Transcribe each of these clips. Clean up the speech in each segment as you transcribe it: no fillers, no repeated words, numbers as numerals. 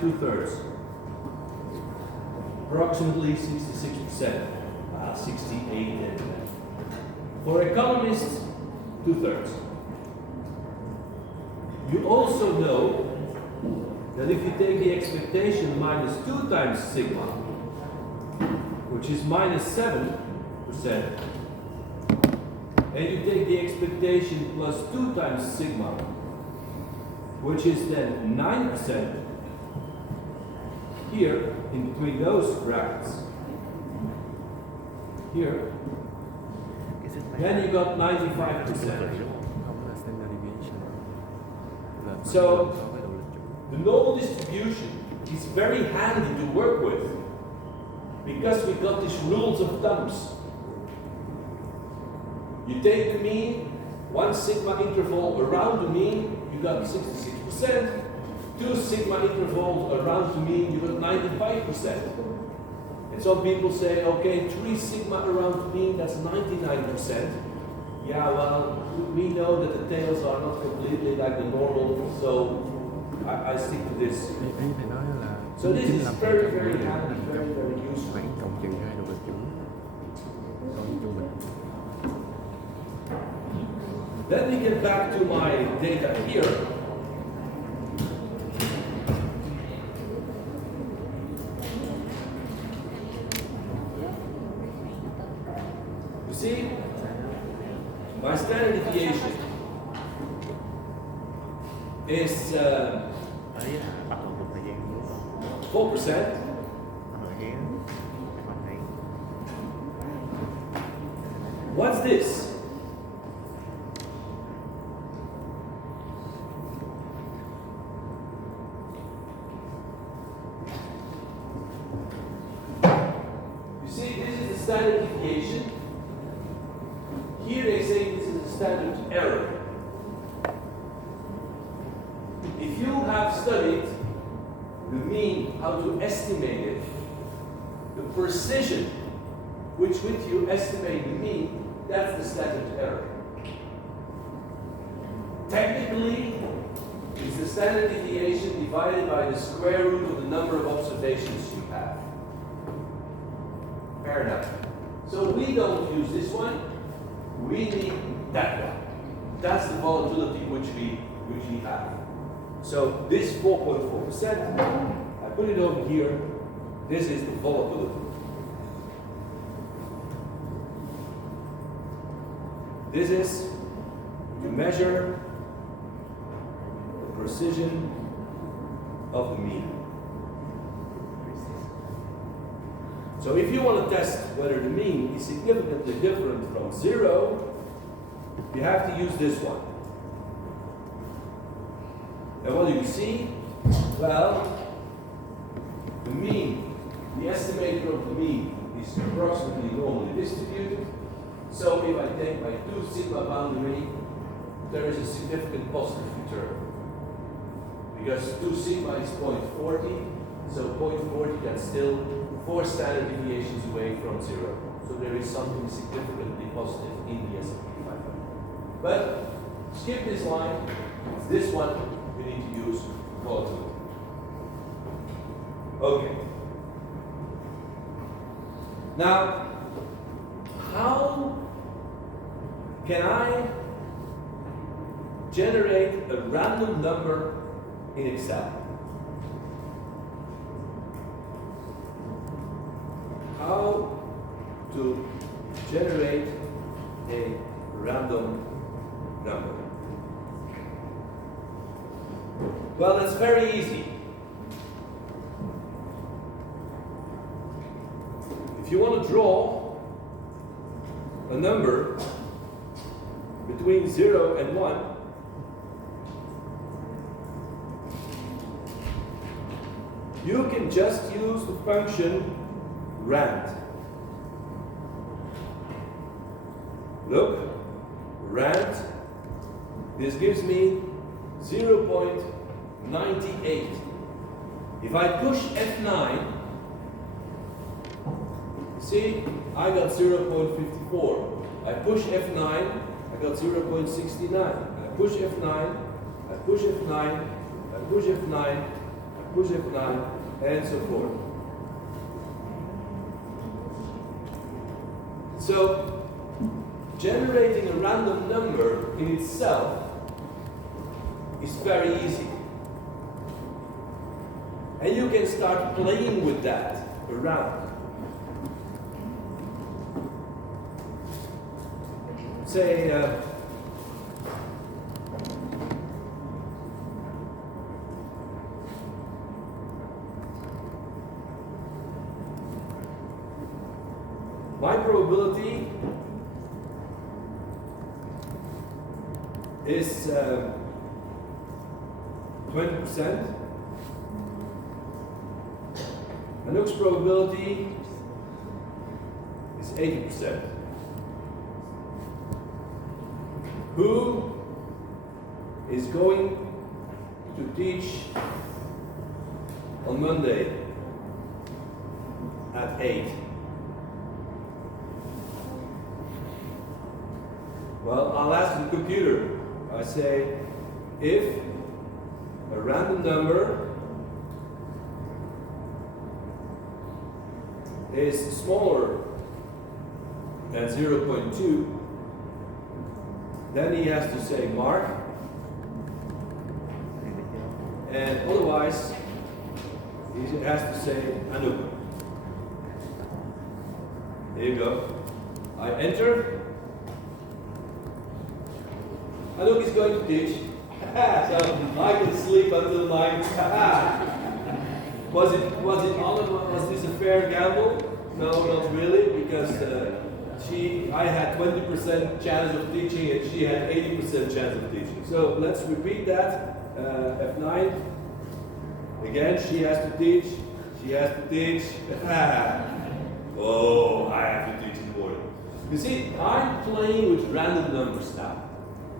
2/3. Approximately 66%. 68 and for economists, 2/3. You also know that if you take the expectation minus 2 times sigma, which is minus 7%, and you take the expectation plus 2 times sigma, which is then 9%, here, in between those brackets, here, then you got 95%. So, the normal distribution is very handy to work with because we got these rules of thumbs. You take the mean, 1 sigma interval around the mean, you got 66%. 2 sigma intervals around the mean, you got 95%. And some people say, okay, 3 sigma around the mean, that's 99%. Yeah, well, we know that the tails are not completely like the normal, so I stick to this. So this is very, very handy, very, very useful. Then we get back to my data here. You see, my standard deviation is 4%. What's this? You see, this is the standard deviation. Here they say this is a standard error. If you have studied the mean, how to estimate it, the precision with which you estimate the mean, that's the standard error. Technically, it's the standard deviation divided by the square root of the number of observations you have. Fair enough. So we don't use this one. We need that one. That's the volatility which we have. So this 4.4%, I put it over here. This is the volatility. This is to measure the precision of the mean. So if you want to test whether the mean is significantly different from 0, you have to use this one. And what do you see? Well, the mean, the estimator of the mean is approximately normally distributed. So if I take my 2 sigma boundary, there is a significant positive return. Because 2 sigma is 0.40, so 0.40 that's still 4 standard deviations away from 0. So there is something significantly positive in the S&P 500. But skip this line, it's this one we need to use volatility. Okay. Now, how can I generate a random number in Excel? How to generate a random number? Well, that's very easy. If you want to draw a number between 0 and 1, you can just use the function rand. Look, rand, this gives me 0.98. If I push F9, see, I got 0.54. I push F9, I got 0.69. I push F9, I push F9, I push F9, I push F9, and so forth. So, generating a random number in itself is very easy. And you can start playing with that around. Say, my probability is 20%. Anouk's probability is 80%. Who is going to teach on Monday at 8? Well, I'll ask the computer. I say, if a random number is smaller than 0.2, then he has to say Marc, and otherwise he has to say Anouk. There you go. I enter. Anouk is going to teach. So I can sleep until 9. Was this a fair gamble? No, not really, because I had 20% chance of teaching and she had 80% chance of teaching. So let's repeat that. F9. Again, she has to teach. She has to teach. Oh, I have to teach in the morning. You see, I'm playing with random numbers now.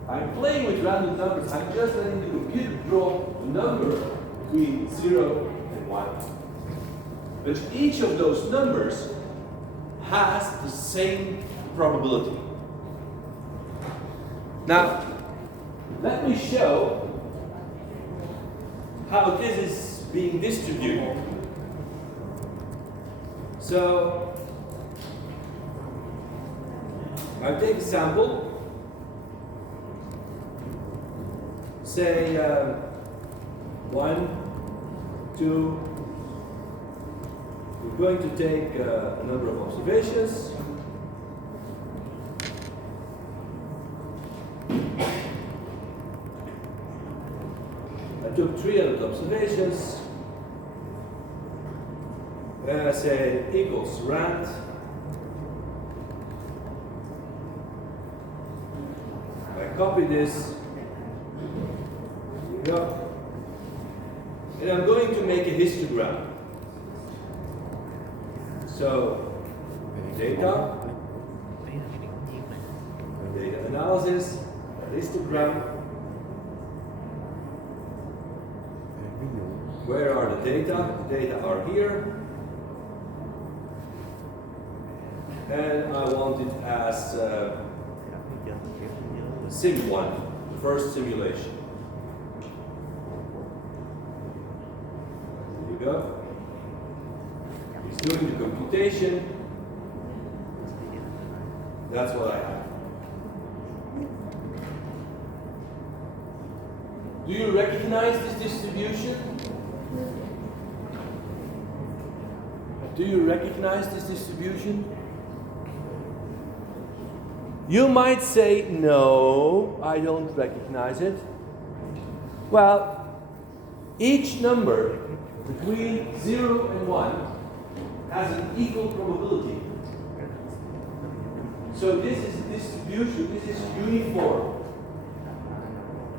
I'm playing with random numbers. I'm just letting the computer draw a number between 0 and 1. But each of those numbers has the same probability. Now, let me show how this is being distributed. So, I take a sample. Say 1, 2. We're going to take a number of observations. I took 300 observations. And I say equals rand. I copy this. Here we go. And I'm going to make a histogram. So, data analysis, a histogram. Where are the data? The data are here. And I want it as Sim 1, the first simulation. There you go. He's doing the computation. That's what I have. Do you recognize this distribution? Do you recognize this distribution? You might say, no, I don't recognize it. Well, each number between 0 and 1 has an equal probability. So this is a distribution, this is uniform.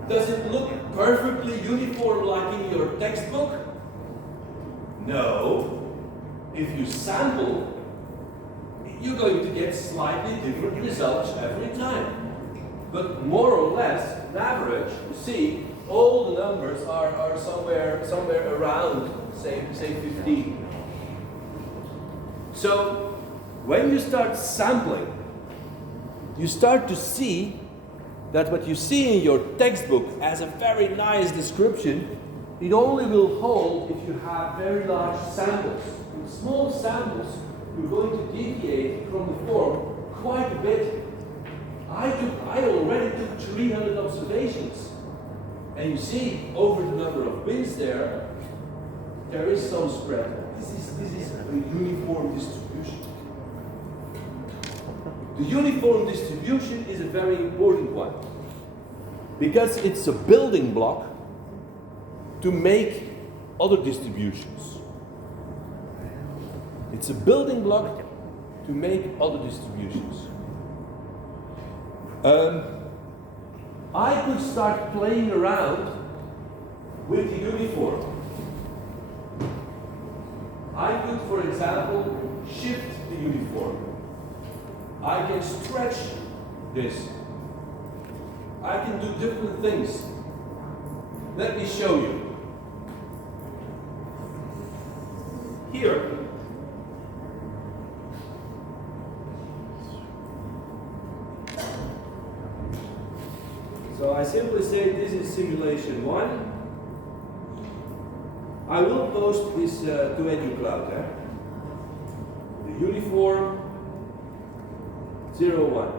Does it look perfectly uniform like in your textbook? No. If you sample, you're going to get slightly different results every time. But more or less, on average, you see, all the numbers are somewhere around, say 15. So, when you start sampling, you start to see that what you see in your textbook as a very nice description it only will hold if you have very large samples. In small samples, you're going to deviate from the form quite a bit. I already took 300 observations. And you see, over the number of bins there is some spread. This is a uniform distribution. The uniform distribution is a very important one, because it's a building block to make other distributions. It's a building block to make other distributions. I could start playing around with the uniform. I could, for example, shift the uniform. I can stretch this. I can do different things. Let me show you. Here, so I simply say this is simulation 1. I will post this to EduCloud. The uniform 01.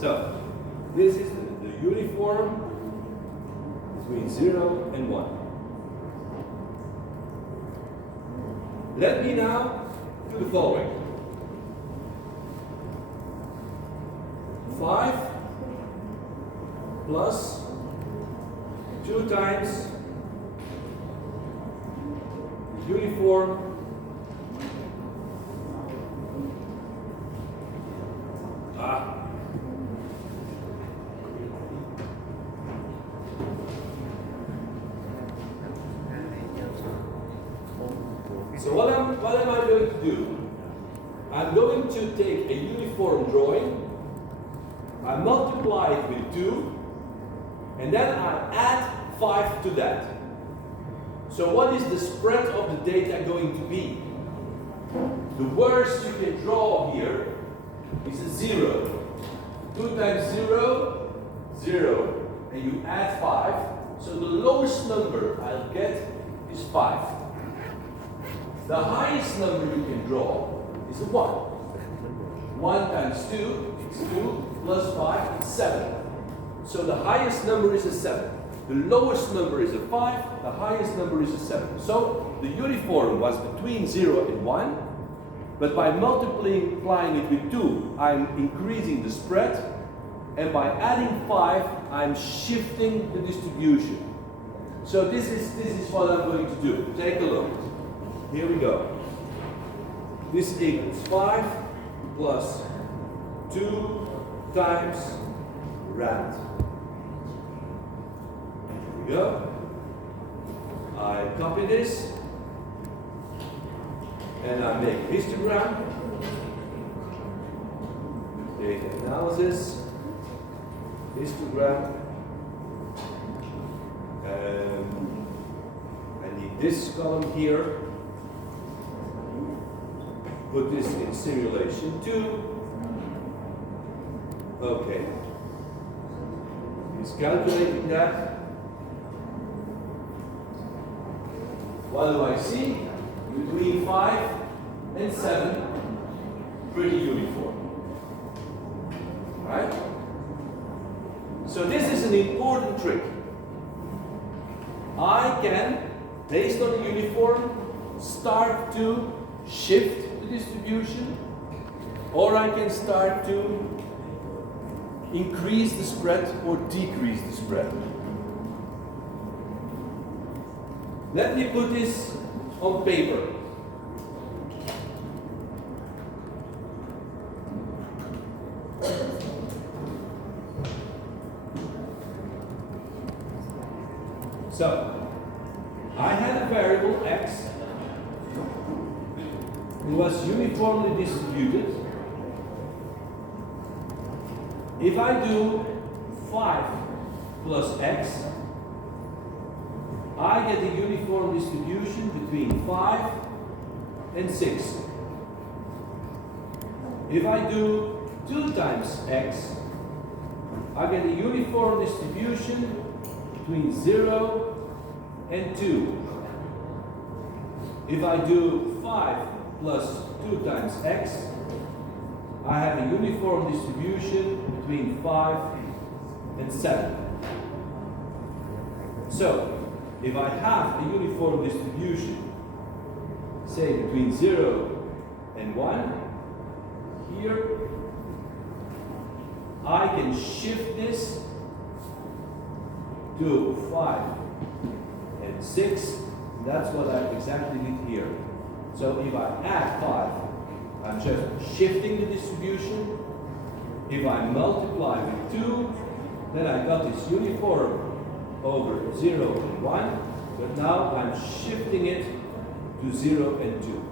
So, this is the uniform between 0 and 1. Let me now do the following. 5 plus 2 times uniform So what am I going to do? I'm going to take a uniform drawing, I multiply it with 2, and then I add 5 to that. So what is the spread of the data going to be? The worst you can draw here is a 0. 2 times 0, 0. And you add 5. So the lowest number I'll get is 5. The highest number you can draw is a 1. 1 times 2 is 2, plus 5 is 7. So the highest number is a 7. The lowest number is a 5, the highest number is a 7. So the uniform was between 0 and 1, but by multiplying it with 2, I'm increasing the spread, and by adding 5, I'm shifting the distribution. So this is what I'm going to do. Take a look. Here we go. This equals 5 plus 2 times rand. Here we go. I copy this and I make a histogram. Data analysis, histogram. I need this column here. Put this in simulation 2. Okay. He's calculating that. What do I see? Between 5 and 7, pretty uniform. Right? So this is an important trick. I can, based on the uniform, start to shift distribution, or I can start to increase the spread or decrease the spread. Let me put this on paper. So, I had a variable x. It was uniformly distributed. If I do 5 plus x, I get a uniform distribution between 5 and 6. If I do 2 times x, I get a uniform distribution between 0 and 2. If I do 5 plus 2 times x, I have a uniform distribution between 5 and 7. So, if I have a uniform distribution, say between 0 and 1, here, I can shift this to 5 and 6. That's what I exactly did here. So if I add 5, I'm just shifting the distribution. If I multiply with 2, then I got this uniform over 0 and 1, but now I'm shifting it to 0 and 2.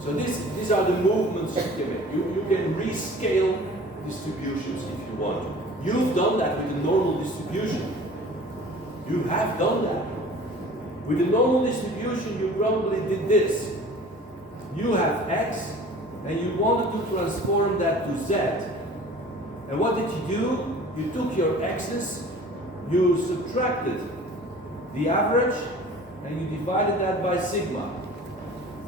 So these are the movements you can make. You can rescale distributions if you want. You've done that with a normal distribution. You have done that. With a normal distribution, you probably did this. You have x, and you wanted to transform that to z. And what did you do? You took your x's, you subtracted the average, and you divided that by sigma.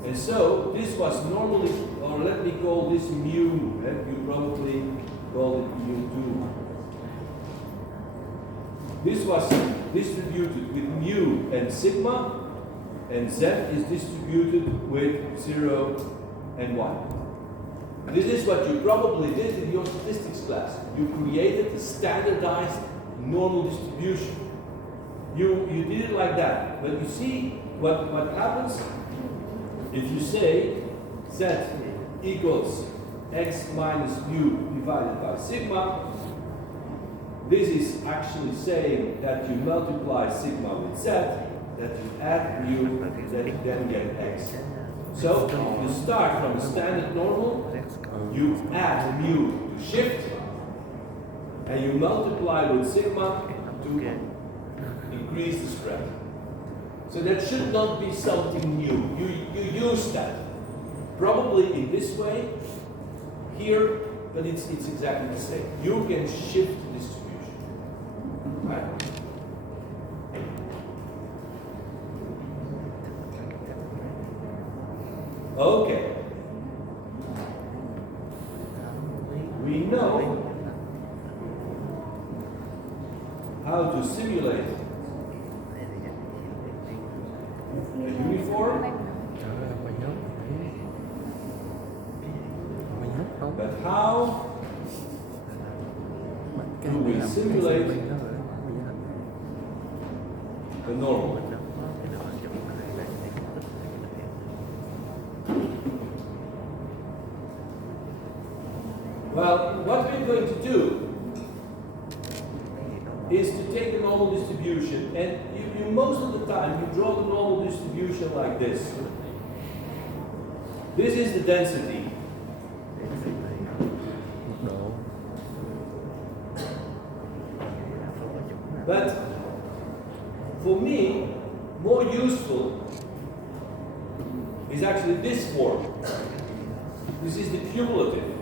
And so, this was normally, or let me call this mu, you probably call it mu2. This was distributed with mu and sigma, and z is distributed with 0 and 1. This is what you probably did in your statistics class. You created a standardized normal distribution. You did it like that. But you see what happens? If you say z equals x minus mu divided by sigma, this is actually saying that you multiply sigma with z, that you add mu, that you then get x. So you start from a standard normal, you add mu to shift, and you multiply with sigma to increase the spread. So that should not be something new. You use that. Probably in this way, here, but it's exactly the same. You can shift the distribution. Right? Okay. We know how to simulate a uniform, but how do we simulate the normal? Well, what we're going to do is to take the normal distribution, and you most of the time you draw the normal distribution like this. This is the density. But for me, more useful is actually this form. This is the cumulative.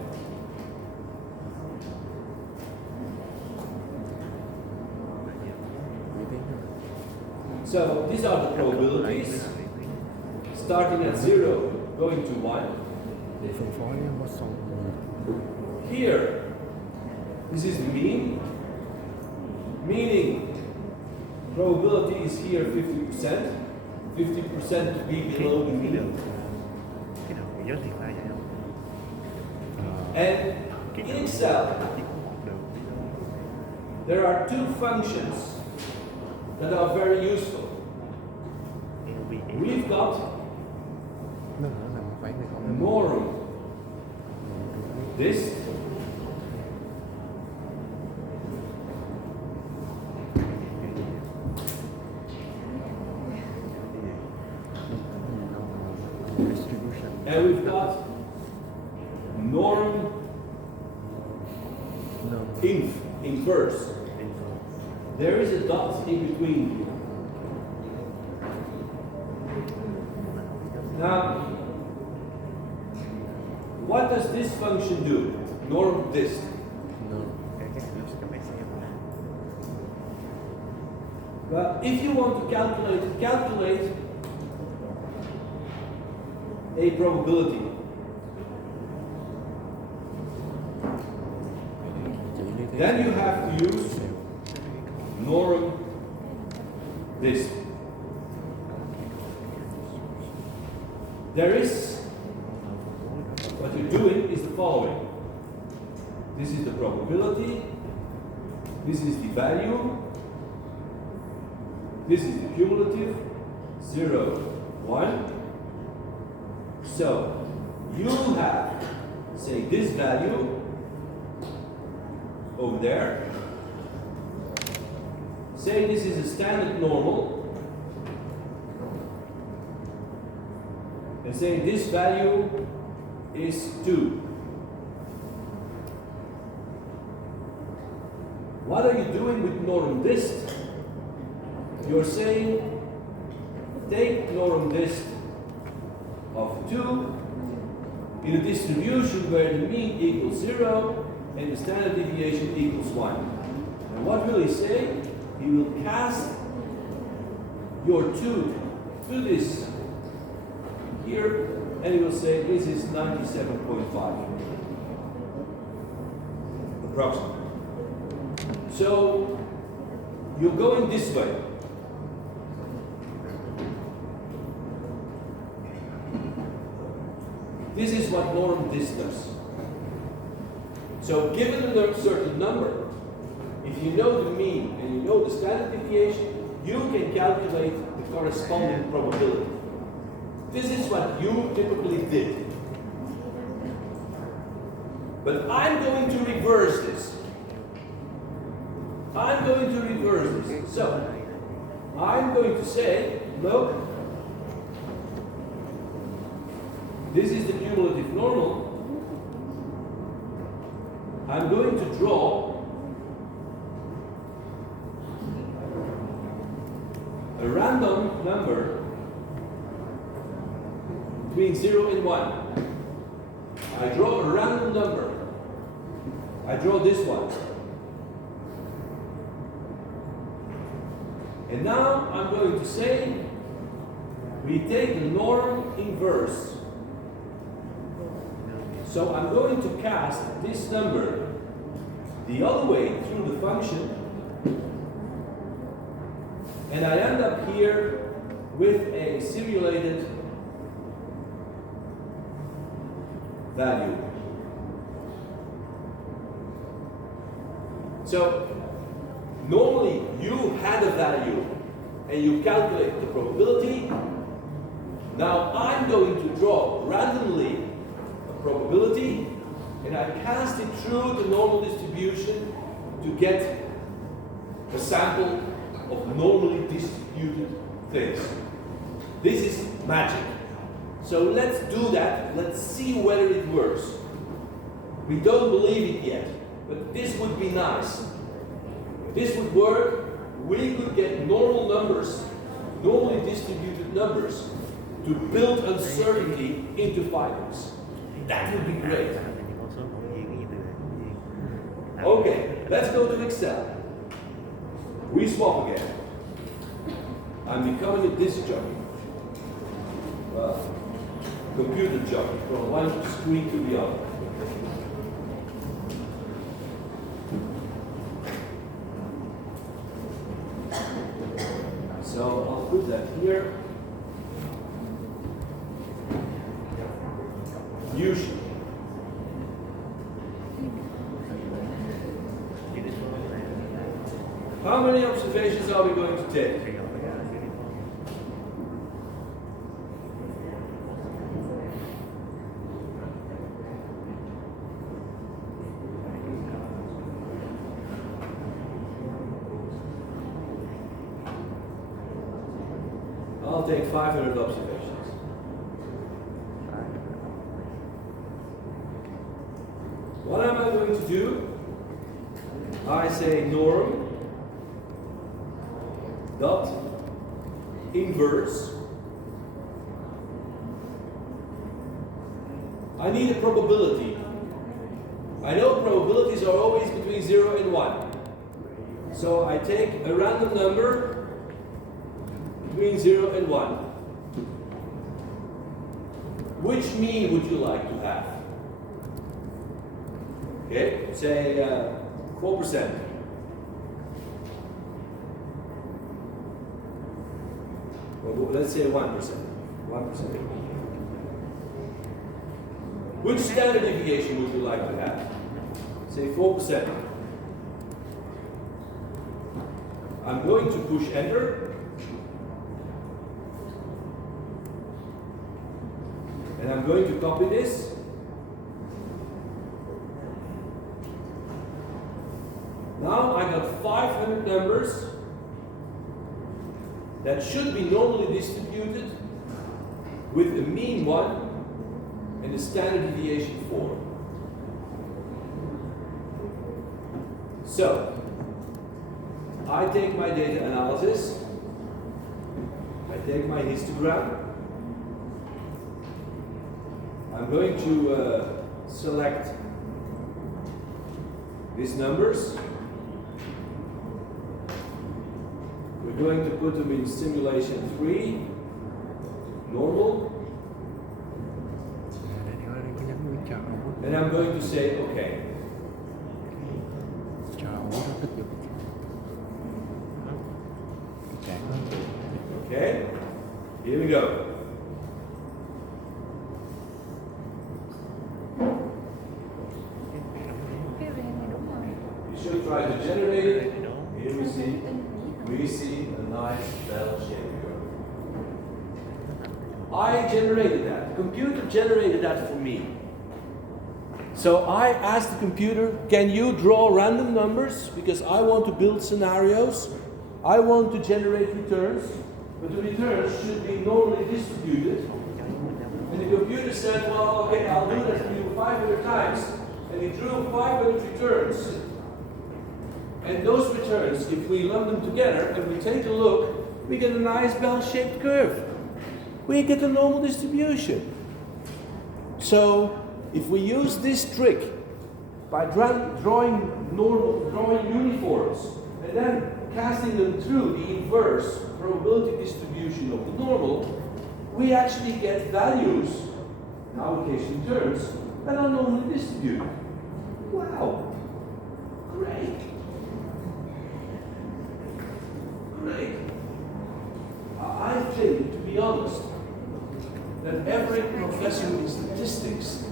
So these are the probabilities, starting at 0, going to 1. Here, this is the mean, meaning probability is here 50%, 50% to be below the mean. And in Excel, there are two functions that are very useful. We've got norm this, and we've got norm inverse. There is a dot in between. Now, what does this function do? Norm dist. Well, if you want to calculate a probability. Then you have to use norm dist. There is, what you're doing is the following. This is the probability, this is the value, this is the cumulative, 0, 1. So, you have, say, this value over there. Say this is a standard normal. And say this value is 2. What are you doing with norm dist? You're saying take norm dist of 2 in a distribution where the mean equals 0 and the standard deviation equals 1. And what will he say? He will cast your 2 to this here, and he will say this is 97.5 approximately. So you're going this way. This is what norm dist does. So given a certain number, if you know the mean and you know the standard deviation, you can calculate the corresponding probability. This is what you typically did. But I'm going to reverse this. I'm going to reverse this. So, I'm going to say, look, this is the cumulative normal. I'm going to draw a random number between 0 and 1. I draw a random number. I draw this one. And now I'm going to say we take the norm inverse. So I'm going to cast this number the other way through the function, and I end up here with a simulated value. So normally you had a value and you calculate the probability. Now I'm going to draw randomly a probability and I cast it through the normal distribution to get a sample of normally distributed things. This is magic. So let's do that. Let's see whether it works. We don't believe it yet, but this would be nice. If this would work, we could get normal numbers, normally distributed numbers, to build uncertainty into fibers. That would be great. Okay, let's go to Excel. We swap again. I'm becoming a disc jockey. Computer jockey from one screen to the other. So I'll put that here. Usually. How many observations are we going to take? I'll take 500 observations. What am I going to do? I say norm dot inverse. I need a probability. I know probabilities are always between 0 and 1. So I take a random number between 0 and 1. Which mean would you like to have? Okay, say 4%. Well, let's say 1%. 1%. Which standard deviation would you like to have? Say 4%. I'm going to push enter. And I'm going to copy this. Now I got 500 numbers that should be normally distributed with a mean 1 and a standard deviation 4. So, I take my data analysis, I take my histogram, I'm going to select these numbers. We're going to put them in simulation 3, normal, and I'm going to say OK. Okay, here we go. You should try to generate it. Here we see a nice bell-shaped curve. I generated that. The computer generated that for me. So I asked the computer, can you draw random numbers? Because I want to build scenarios. I want to generate returns. But the returns should be normally distributed. And the computer said, well, okay, I'll do that for you 500 times. And he drew 500 returns. And those returns, if we lump them together and we take a look, we get a nice bell-shaped curve. We get a normal distribution. So, if we use this trick by drawing uniforms and then casting them through the inverse probability distribution of the normal, we actually get values, in our case returns, that are normally distributed. Wow! Great! Great! I think, to be honest, that every professor in statistics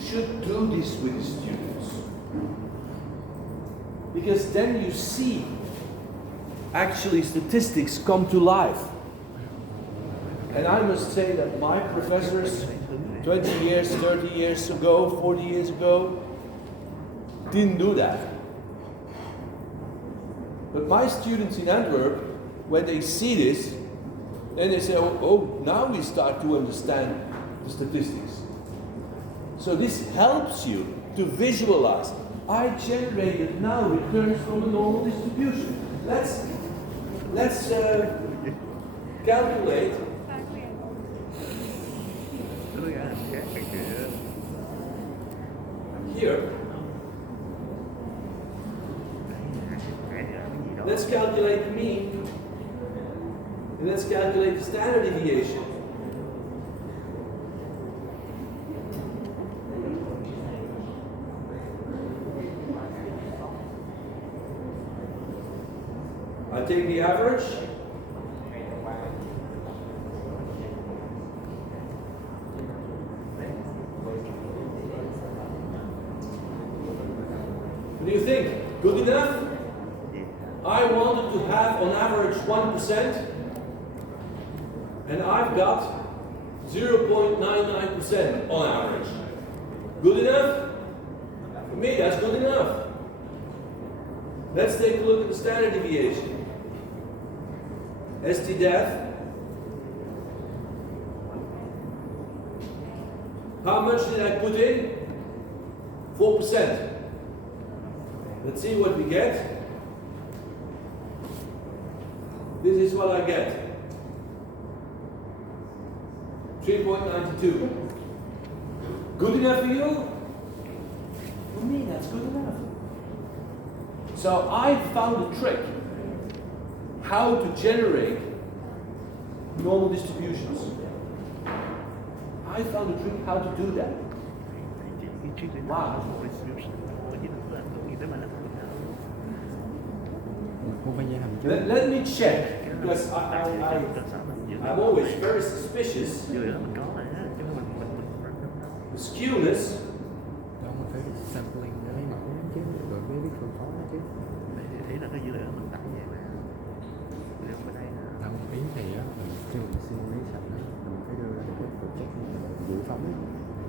should do this with his students. Because then you see actually statistics come to life. And I must say that my professors 20 years, 30 years ago, 40 years ago didn't do that. But my students in Antwerp, when they see this, then they say, oh, now we start to understand the statistics. So this helps you to visualize. I generated now returns from a normal distribution. Let's calculate. Here. Let's calculate the mean. And let's calculate the standard deviation. I take the average. What do you think? Good enough? I wanted to have on average 1%, and I've got 0.99% on average. Good enough? For me, that's good enough. Let's take a look at the standard deviation. STDEF. How much did I put in? 4%. Let's see what we get. This is what I get. 3.92. Good enough for you? For me, that's good enough. So I found a trick how to generate normal distributions. I found a trick how to do that. Wow. Let me check, because I'm always very suspicious. The skewness. Ý thì á, mình khi mình xin lý sạch đó, mình phải đưa ra cái project dự phóng ấy,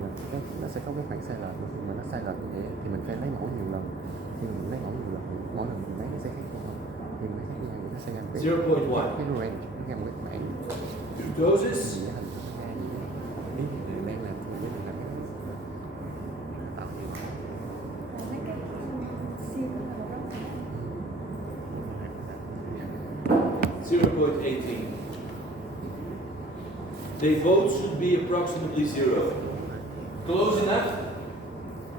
là nó sẽ có cái khoảng sai lệch, mà nó sai lệch như vậy thì mình phải lấy mẫu nhiều lần. Khi mình lấy mẫu nhiều lần, mỗi lần mình lấy nó sẽ khác nhau. Thì mình khác nhau nó sẽ gắn cái 0.1. cái range, nó gắn cái mảng. Doses. Đang làm với mình làm tạo nhiều. 0.18. They both should be approximately 0. Close enough?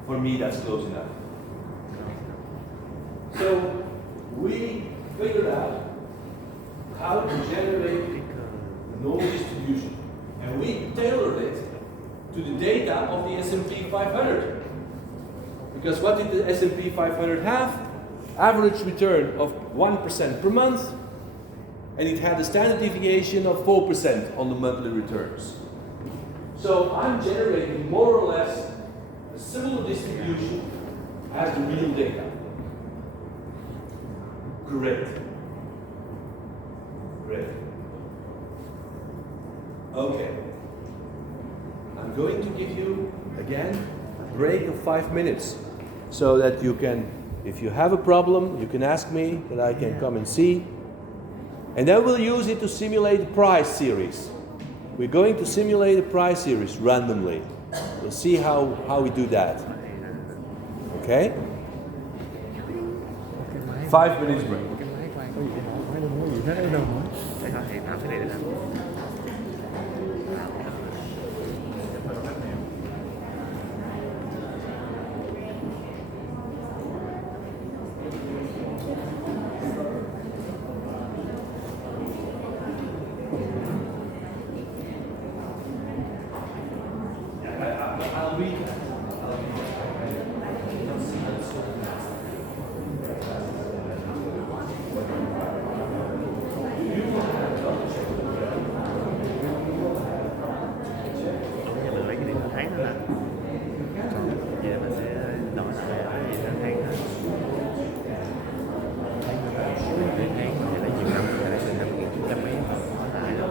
For me, that's close enough. So we figured out how to generate a normal distribution, and we tailored it to the data of the S&P 500. Because what did the S&P 500 have? Average return of 1% per month, and it had a standard deviation of 4% on the monthly returns. So I'm generating more or less a similar distribution as the real data. Great. Great. Okay. I'm going to give you, again, a break of 5 minutes so that you can, if you have a problem, you can ask me, that I can come and see. And then we'll use it to simulate a price series. We're going to simulate a price series randomly. We'll see how we do that. Okay? 5 minutes break. I'll read that. Mình lấy cái điểm tháng đó nè. Vậy mình sẽ đo cái gì tháng đó. Tháng thì lấy nhiều năm, thì lấy từ năm 1900 mấy lại đâu.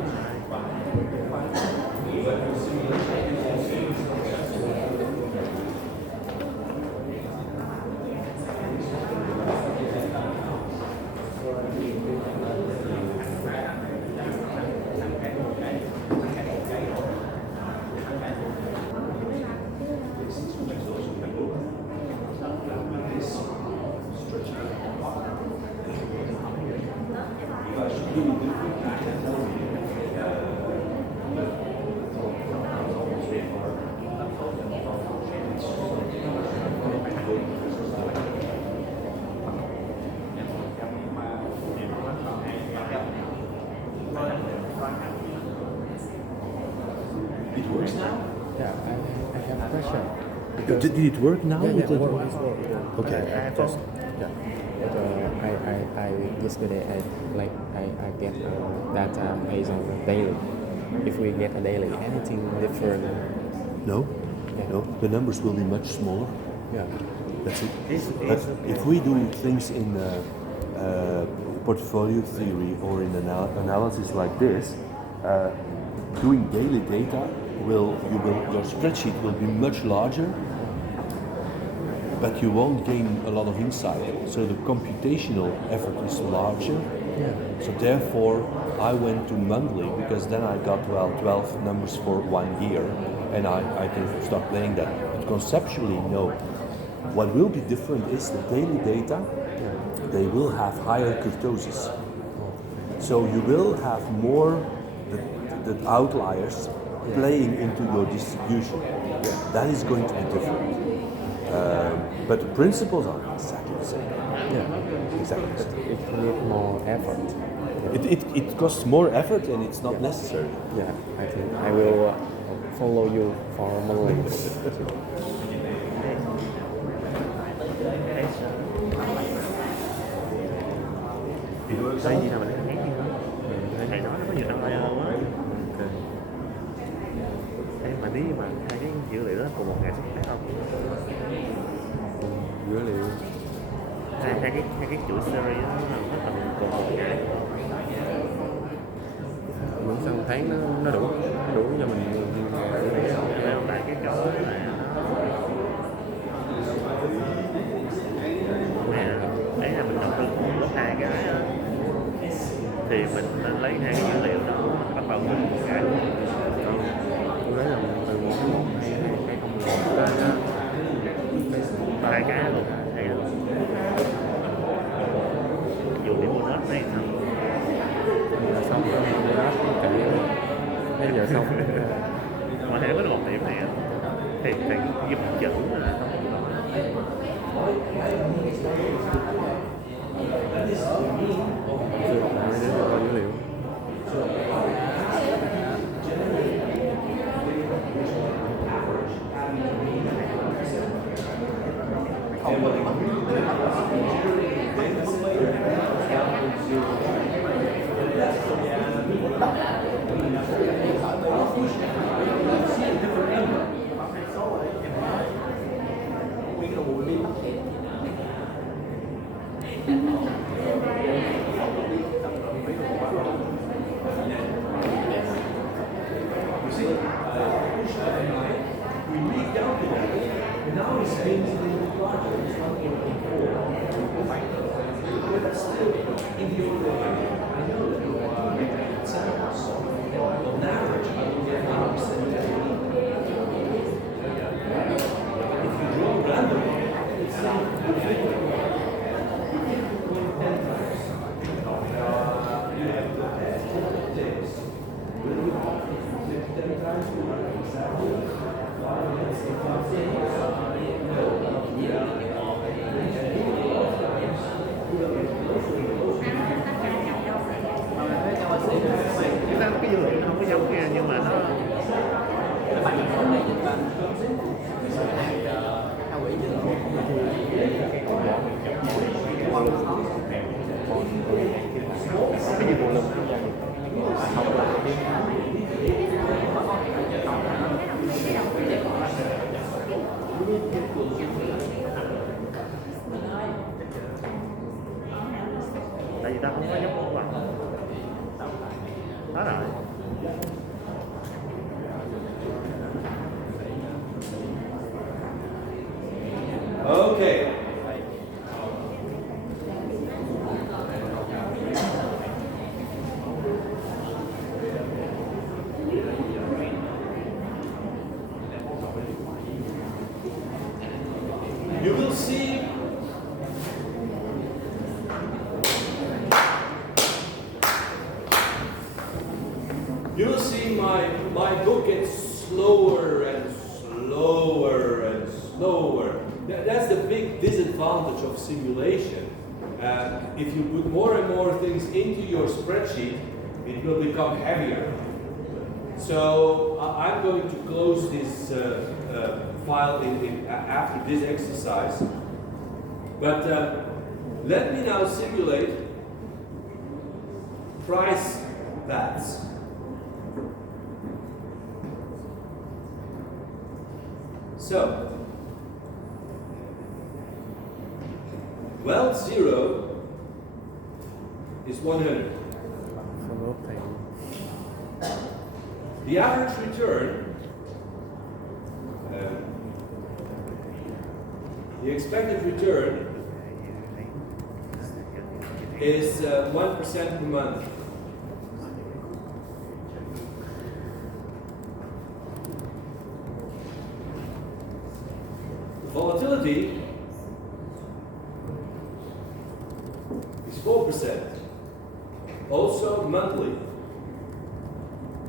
It works now? Yeah, I have a question. Did it work now? Yeah, With the- it's work. Okay. Just, yeah. But I yesterday I get data based on the daily. If we get a daily, anything different? No, Yeah. no. The numbers will be much smaller. Yeah. That's it. But if we do things in portfolio theory or in analysis like this, doing daily data your spreadsheet will be much larger, but you won't gain a lot of insight. So the computational effort is larger. Yeah. So therefore, I went to monthly because then I got 12 numbers for 1 year, and I can start playing that. But conceptually, no. What will be different is the daily data, they will have higher kurtosis. So you will have more the outliers playing into your distribution. That is going to be different. But the principles are exactly the same. Yeah. Exactly the same. It needs more effort. It costs more effort and it's not necessary. Yeah, I think I will follow you for modeling. Tại vì nào mình thấy gì không? Thầy nói nó có nhiều năm layer quá. Ê, mà nếu mà hai cái dữ liệu đó cùng một ngày xuất phát không? Dữ liệu Hai cái chuỗi series đó nó tầm cùng một ngày. vẫn sau một tháng nó đủ cho mình. Không, tại cái chỗ là đấy là mình đầu tư một lúc hai cái đó, thì mình nên lấy hai cái dữ liệu đó mình bắt đầu từ một cái luôn. Tôi lấy là từ một hay cái không Hai cái luôn hay luôn. Dù cái bonus này xong rồi bây giờ xong mà hãy có được một điểm này thì giúp chữ là dữ liệu cái dữ liệu nó không có giống nha, nhưng mà nó tại vì ta không có giống con bằng đó rồi. Okay. You will see my book gets slower and slower and slower. That's the big disadvantage of simulation. If you put more and more things into your spreadsheet, it will become heavier. So I'm going to close this file after this exercise. But let me now simulate price bats. So, well, 0 is 100. The average return, the expected return is 1% per month. Volatility 1%. Also monthly.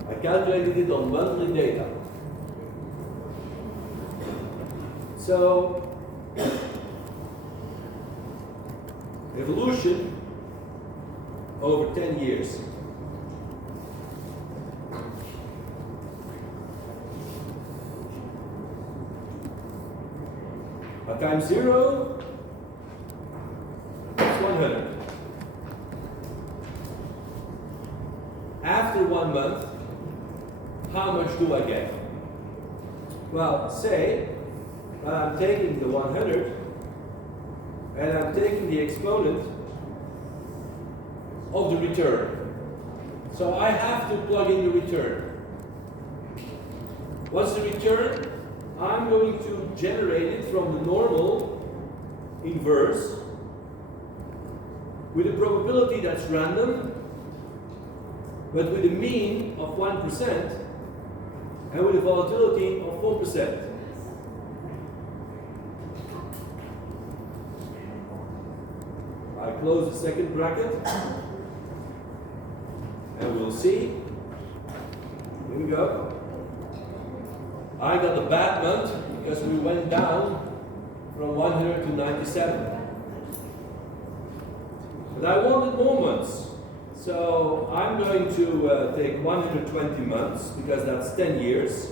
I calculated it on monthly data. So, evolution over 10 years. At time 0, it's 100. After 1 month, how much do I get? Well, say that I'm taking the 100 and I'm taking the exponent of the return. So I have to plug in the return. What's the return? I'm going to generate it from the normal inverse with a probability that's random, but with a mean of 1% and with a volatility of 4%. I close the second bracket and we'll see. Here we go. I got a bad month because we went down from 100 to 97. But I wanted more months. So I'm going to take 120 months because that's 10 years.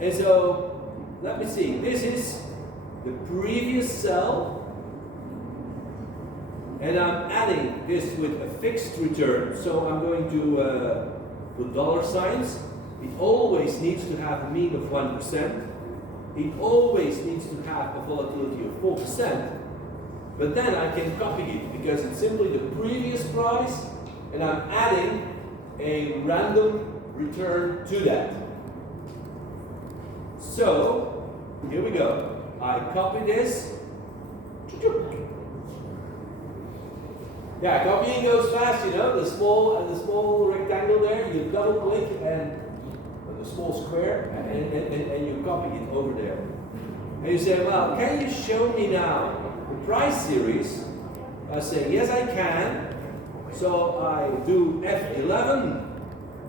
And so, let me see, this is the previous cell, and I'm adding this with a fixed return, so I'm going to put dollar signs. It always needs to have a mean of 1%. It always needs to have a volatility of 4%. But then I can copy it because it's simply the previous price, and I'm adding a random return to that. So, here we go. I copy this. Yeah, copying goes fast, you know, the small rectangle there, you double click and the small square and you copy it over there. And you say, well, can you show me now the price series? I say, yes I can. So I do F11,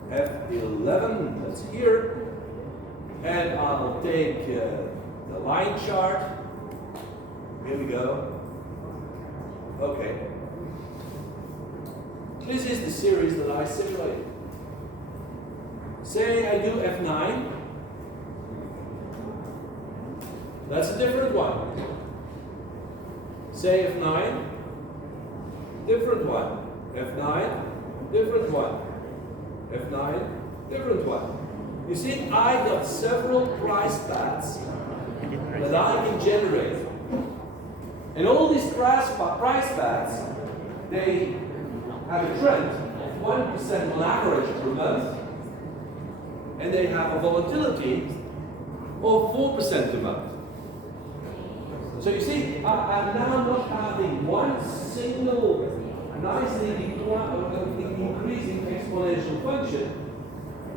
that's here. And I'll take the line chart. Here we go. Okay. This is the series that I simulated. Say I do F9. That's a different one. Say F9. Different one. F9. Different one. F9. Different one. You see, I got several price paths that I can generate. And all these price paths, they have a trend of 1% on average per month, and they have a volatility of 4% a month. So you see, I'm now not having one single nicely increasing exponential function.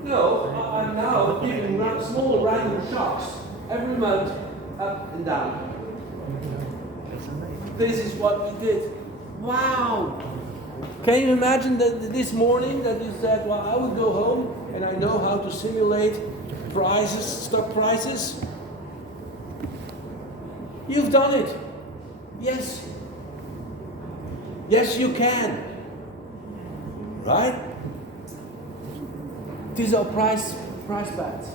No, I'm now giving small random shocks every month, up and down. This is what we did. Wow! Can you imagine that this morning that you said, well, I would go home and I know how to simulate prices, stock prices? You've done it. Yes. Yes, you can. Right? These are price paths.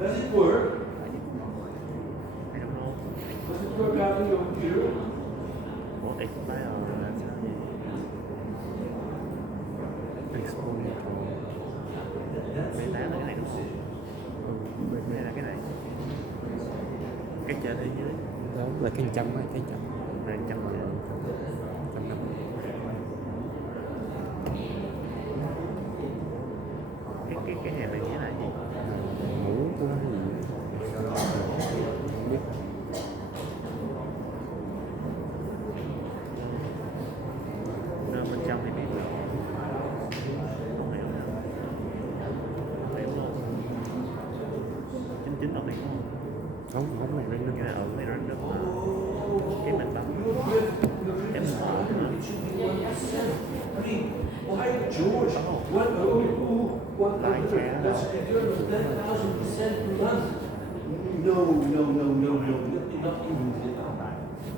Does it work? I don't know. Does it work out in your computer? Ủa, thì không phải là sao vậy? Beta là cái này đúng không? Đây là cái này. Cái trên ở dưới. Đó là cái trăm á, cái trăm. Là trăm rồi. Trăm năm. Cái hẹp này nghĩa là gì? Mũ của nó gì? Không biết. Bên trong thì biết. I mean, why George? What? What? That's 10,000% per month. No. Not even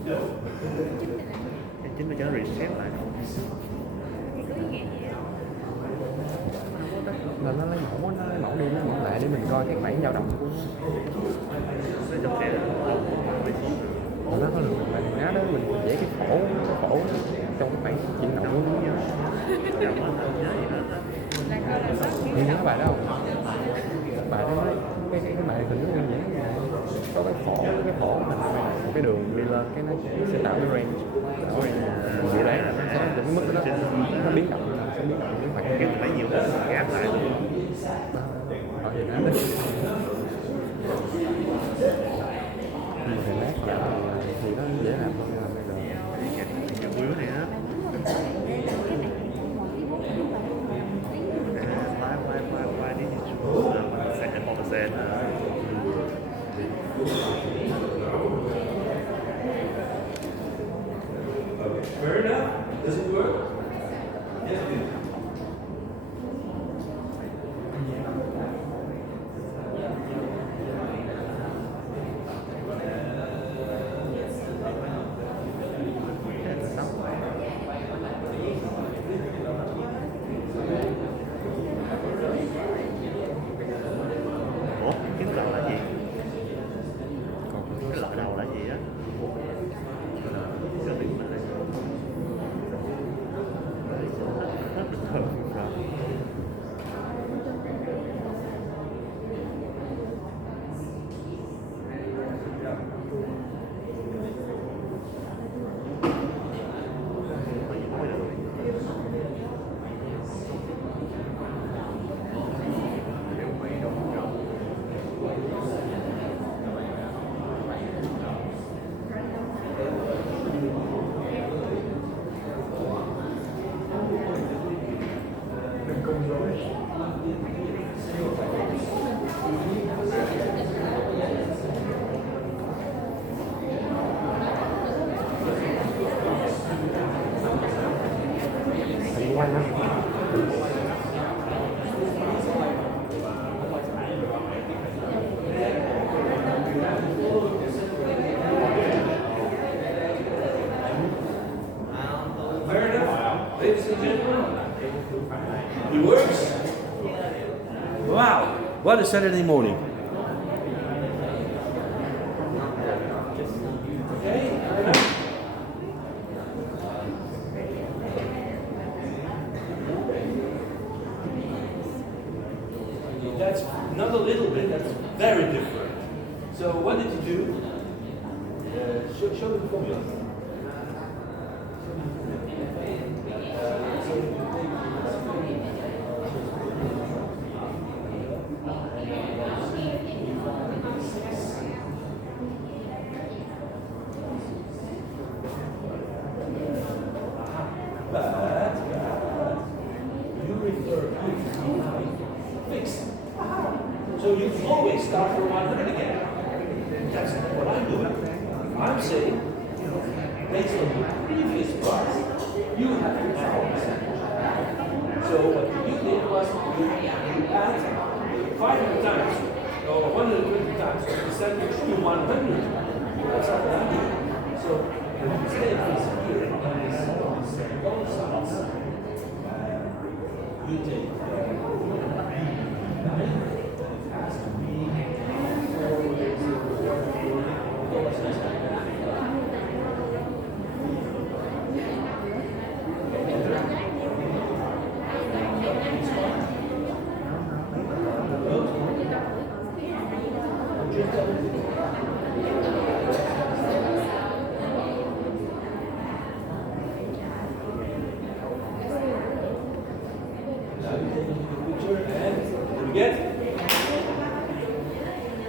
no. Chính là cho nó reset lại. Là nó lấy mẫu đi nó mẫu lại để mình coi cái khoảng dao động của nó. Nó trong sẽ Còn nó có được mình ngá đó mình vẽ cái phổ trong cái khoảng chuyển động của nó. Như nhớ bài đó không? Bài đó nói cái bài hình nó đơn giản như vậy. Có cái phổ mình một cái đường đi lên cái nó sẽ tạo cái range. Dự đoán là nó sẽ đến mức đó nó biến động sẽ biến động cái khoảng cái phải nhiều hơn gáp lại luôn. Ở gì đó đấy. Thì lát giả thì nó dễ làm hơn là bây giờ. Cái quý này á. Why did you choose second 4%? Fair enough. Does it work? Yes, it is. Ủa, cái đầu là gì? Cái loại đầu là gì á? Cái điểm này rất bình thường rồi. Fair enough, ladies and gentlemen. It works. Wow, what a Saturday morning. Okay, that's not a little bit, that's very different. So what did you do? Show the formula. But you refer to fixed. So you always start from 100 again. That's not what I'm doing. I'm saying, based on the previous price, you have to percentage. So what you did was you add 500 times or 120 times the percentage to 100. That's not what I'm doing. So the mistake is here on this both sides. You take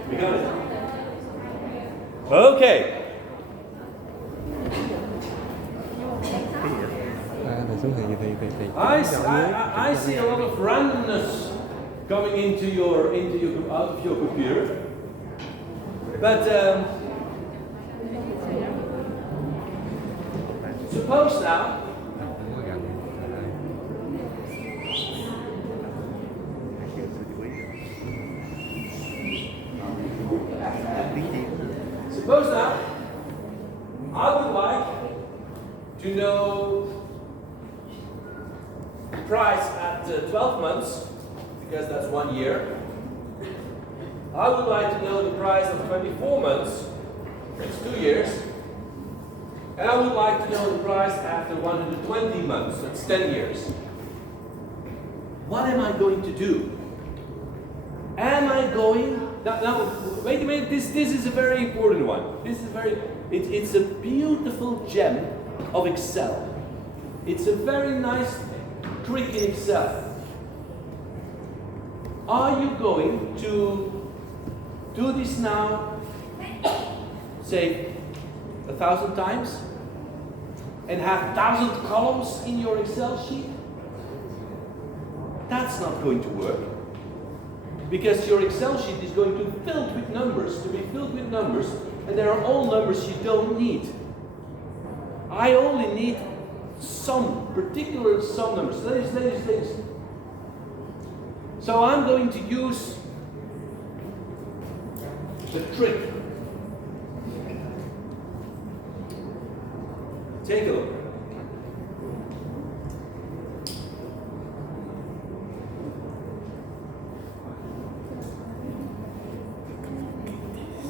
We got it. Okay. I see a lot of randomness coming into your out of your computer, but suppose now price at 12 months, because that's 1 year. I would like to know the price of 24 months, it's 2 years. And I would like to know the price after 120 months, that's 10 years. What am I going to do? Am I going... Now wait a minute, this is a very important one. It's a beautiful gem of Excel. It's a very nice trick in Excel. Are you going to do this now, say, 1,000 times? And have 1,000 columns in your Excel sheet? That's not going to work. Because your Excel sheet is going to be filled with numbers, and there are all numbers you don't need. I only need some numbers. Ladies. So I'm going to use the trick. Take a look.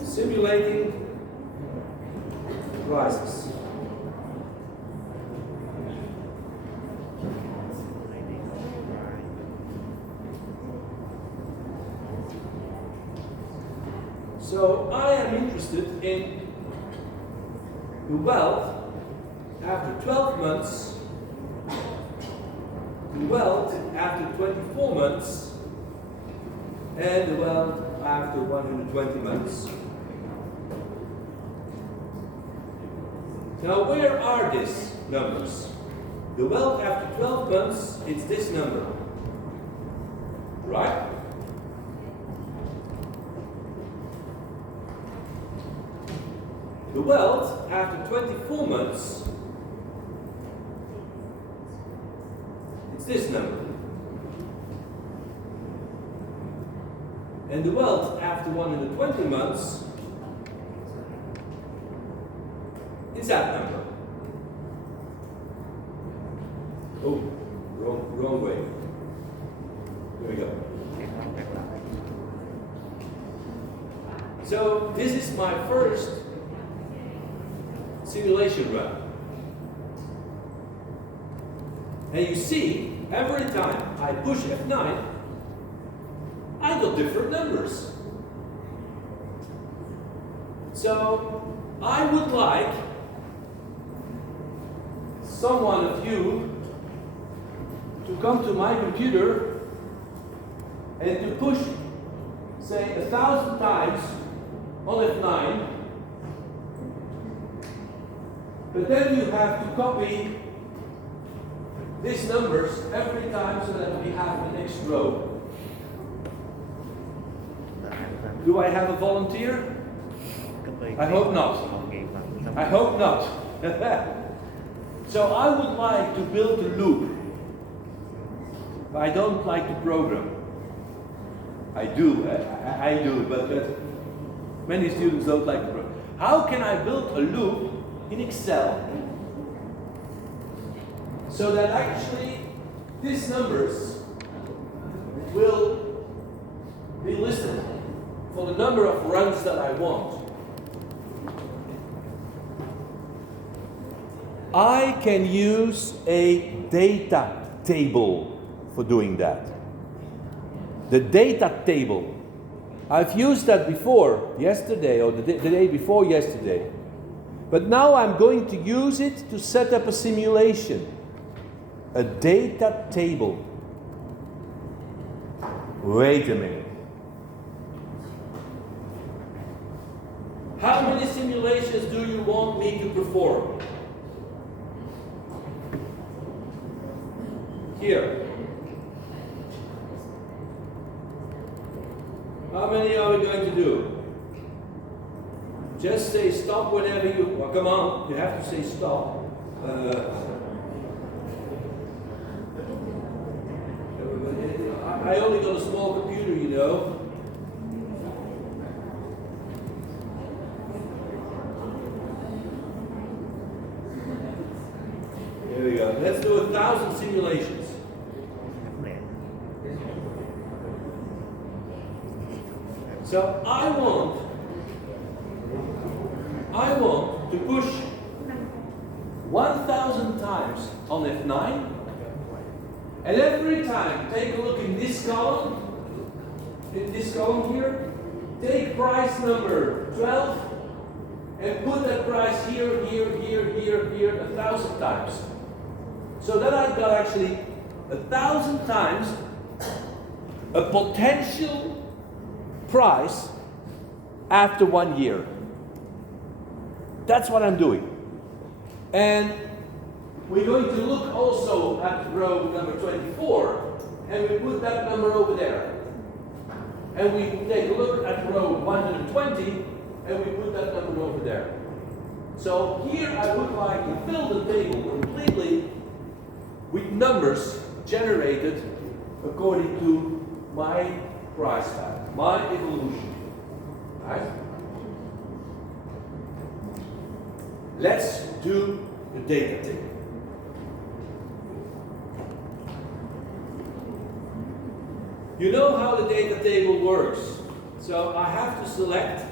Simulating prices. So I am interested in the wealth after 12 months, the wealth after 24 months, and the wealth after 120 months. Now, where are these numbers? The wealth after 12 months, it's this number. Right? The wealth after 24 months, it's this number. And the wealth after 120 months, it's that number. Oh, wrong way. There we go. So this is my first simulation run. And you see, every time I push F9, I got different numbers. So I would like someone of you to come to my computer and to push, say, 1,000 times on F9, but then you have to copy these numbers every time so that we have the next row. Do I have a volunteer? I hope not. I hope not. So I would like to build a loop. But I don't like to program. I do, but many students don't like to program. How can I build a loop in Excel so that actually these numbers will be listed for the number of runs that I want? I can use a data table for doing that. The data table. I've used that before, yesterday or the day before yesterday. But now I'm going to use it to set up a simulation. A data table. Wait a minute. How many simulations do you want me to perform? Here. How many are we going to do? Just say stop whenever you... Well, come on, you have to say stop. I only got a small computer, you know. Here we go. Let's do 1,000 simulations. So I want to push 1,000 times on F9, and every time take a look in this column here, take price number 12 and put that price here, 1,000 times. So that I've got actually 1,000 times a potential price after 1 year. That's what I'm doing. And we're going to look also at row number 24, and we put that number over there. And we take a look at row 120, and we put that number over there. So here I would like to fill the table completely with numbers generated according to my price path, my evolution. Right? Let's do the data table. You know how the data table works. So I have to select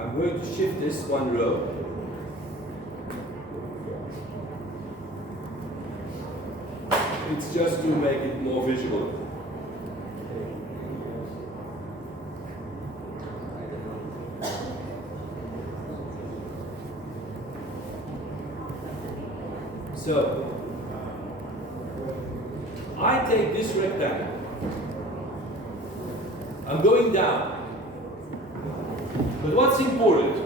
I'm going to shift this one row. It's just to make it more visible. So, I take this rectangle. I'm going down. But what's important?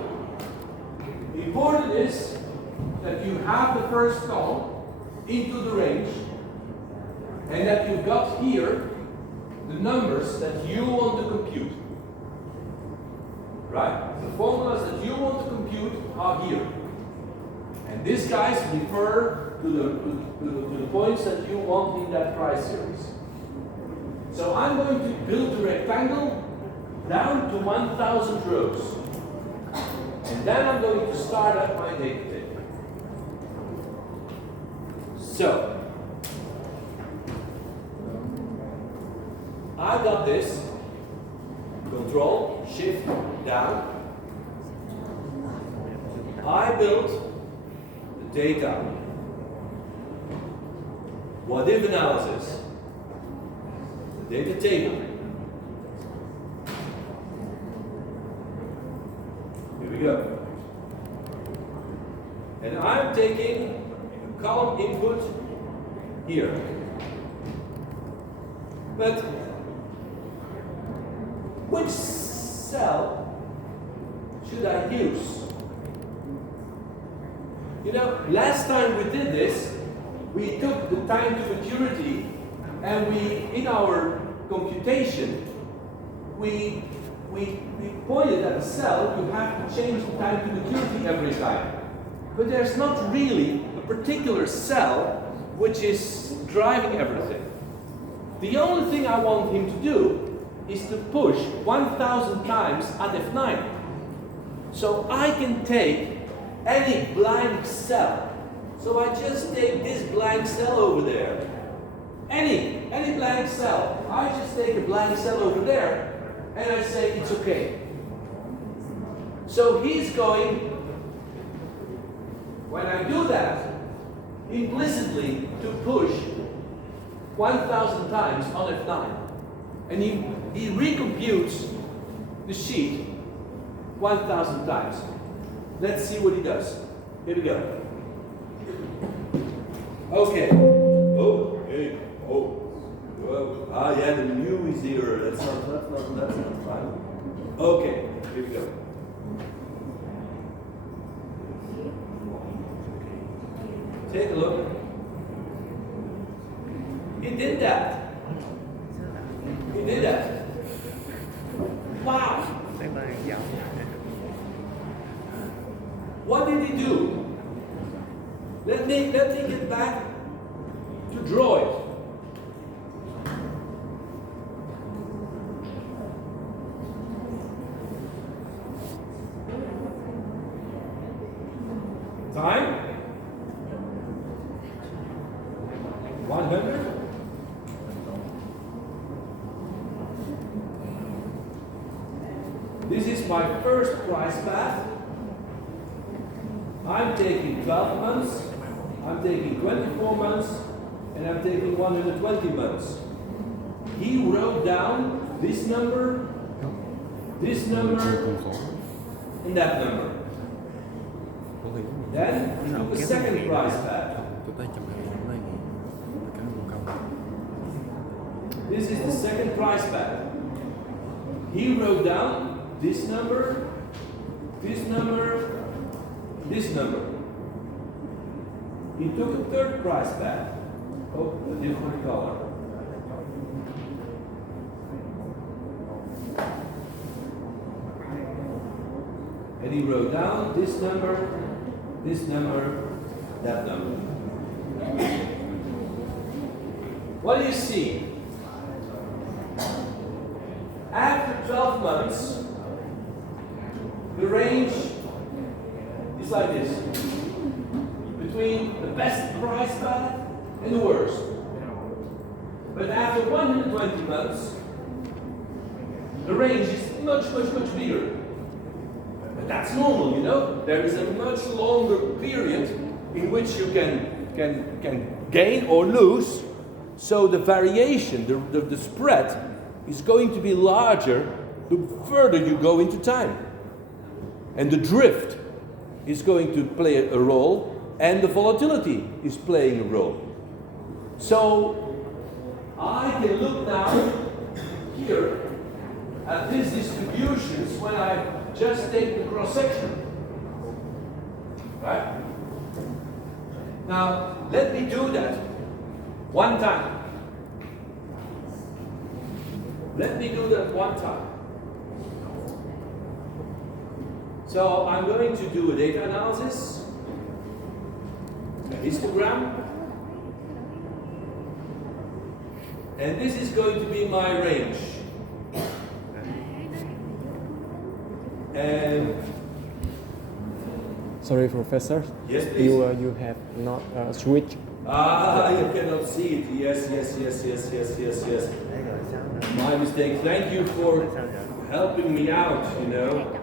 Important is that you have the first column into the range, and that you've got here the numbers that you want to compute. Right? The formulas that you want to compute are here. And these guys refer to the points that you want in that price series. So I'm going to build the rectangle down to 1,000 rows. And then I'm going to start up my data table. So, I got this. Control, Shift, down. I built the data. What if analysis? The data table. Here we go. And I'm taking a column input here. But which cell should I use? You know, last time we did this, we took the time to maturity, and in our computation, we pointed at a cell. You have to change the time to maturity every time. But there's not really a particular cell which is driving everything. The only thing I want him to do is to push 1,000 times at F9. So I can take any blank cell. So I just take this blank cell over there. Any blank cell. I just take a blank cell over there, and I say it's okay. So he's going, when I do that, implicitly to push 1,000 times on F9. And he recomputes the sheet 1,000 times. Let's see what he does. Here we go. Okay. Oh, hey, oh. Whoa. Ah, yeah, the mu is here. That's not fine. Okay, here we go. Take a look. He did that. He did that. Wow. What did he do? Let me get back to draw it. This is my first price path. I'm taking 12 months, I'm taking 24 months, and I'm taking 120 months. He wrote down this number, and that number. Then he took a second price path. This is the second price path. He wrote down this number, this number, this number. He took a third price path. Oh, a different color. And he wrote down this number, that number. What do you see? After 12 months, the range is like this. Between the best price path and the worst. But after 120 months, the range is much bigger. But that's normal, you know. There is a much longer period in which you can gain or lose. So the variation, the spread, is going to be larger the further you go into time. And the drift is going to play a role, and the volatility is playing a role. So I can look now here at these distributions when I just take the cross section. Right? Now let me do that one time. Let me do that one time. So I'm going to do a data analysis, a histogram, and this is going to be my range. And Sorry, Professor. yes, please. You have not switched. You cannot see it. Yes. My mistake. Thank you for helping me out, you know.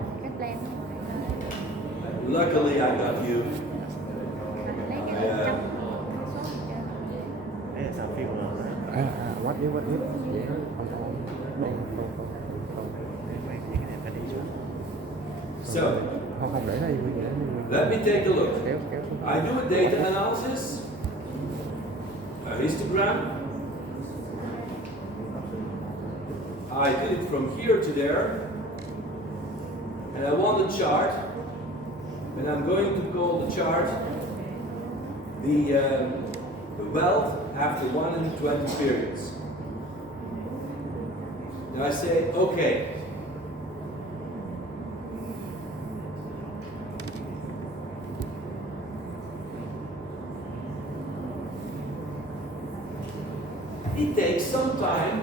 Luckily I got you. What if? So, let me take a look. I do a data analysis, a histogram. I did it from here to there, and I want the chart, and I'm going to call the chart the wealth after 120 periods. Now I say, okay. It takes some time.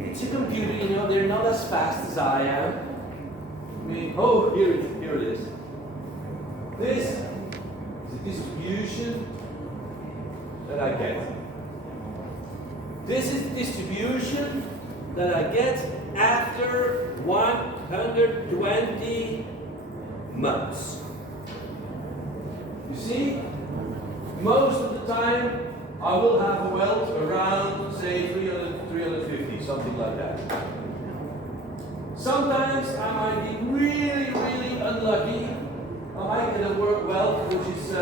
It's a computer, you know, they're not as fast as I am. I mean, oh, here it is. This is the distribution that I get. This is the distribution that I get after 120 months. You see, most of the time I will have a wealth around, say, 350, something like that. Sometimes I might be really unlucky. I might get a wealth which is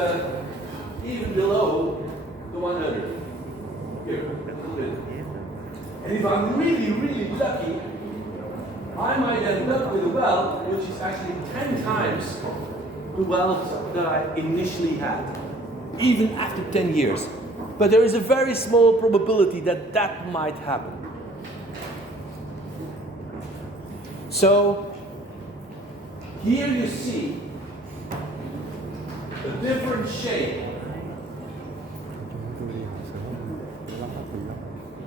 even below the 100. Here, a little bit. And if I'm really lucky, I might end up with a wealth which is actually 10 times the wealth that I initially had, even after 10 years. But there is a very small probability that that might happen. So, here you see a different shape.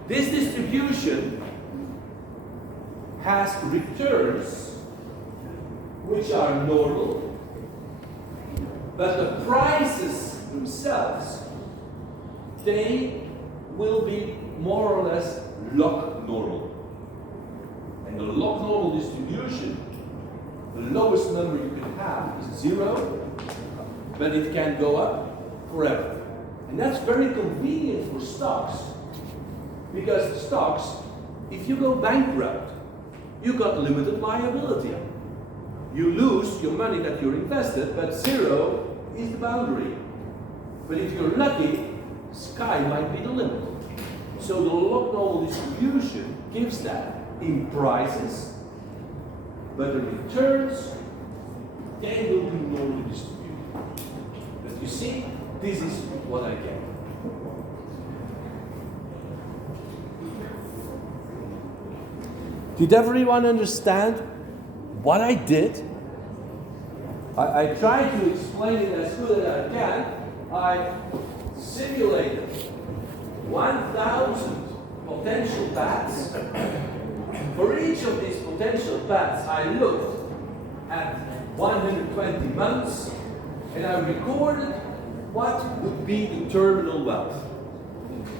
This distribution has returns which are normal, but the prices themselves, they will be more or less log normal. And the log normal distribution, the lowest number you can have is 0, but it can go up forever. And that's very convenient for stocks, because stocks, if you go bankrupt, you got limited liability. You lose your money that you're invested, but 0 is the boundary. But if you're lucky, sky might be the limit. So the log normal distribution gives that in prices, but the returns, they will be normally distributed. But you see, this is what I get. Did everyone understand what I did? I tried to explain it as good as I can. I simulated 1,000 potential paths. For each of these potential paths, I looked at 120 months and I recorded what would be the terminal wealth.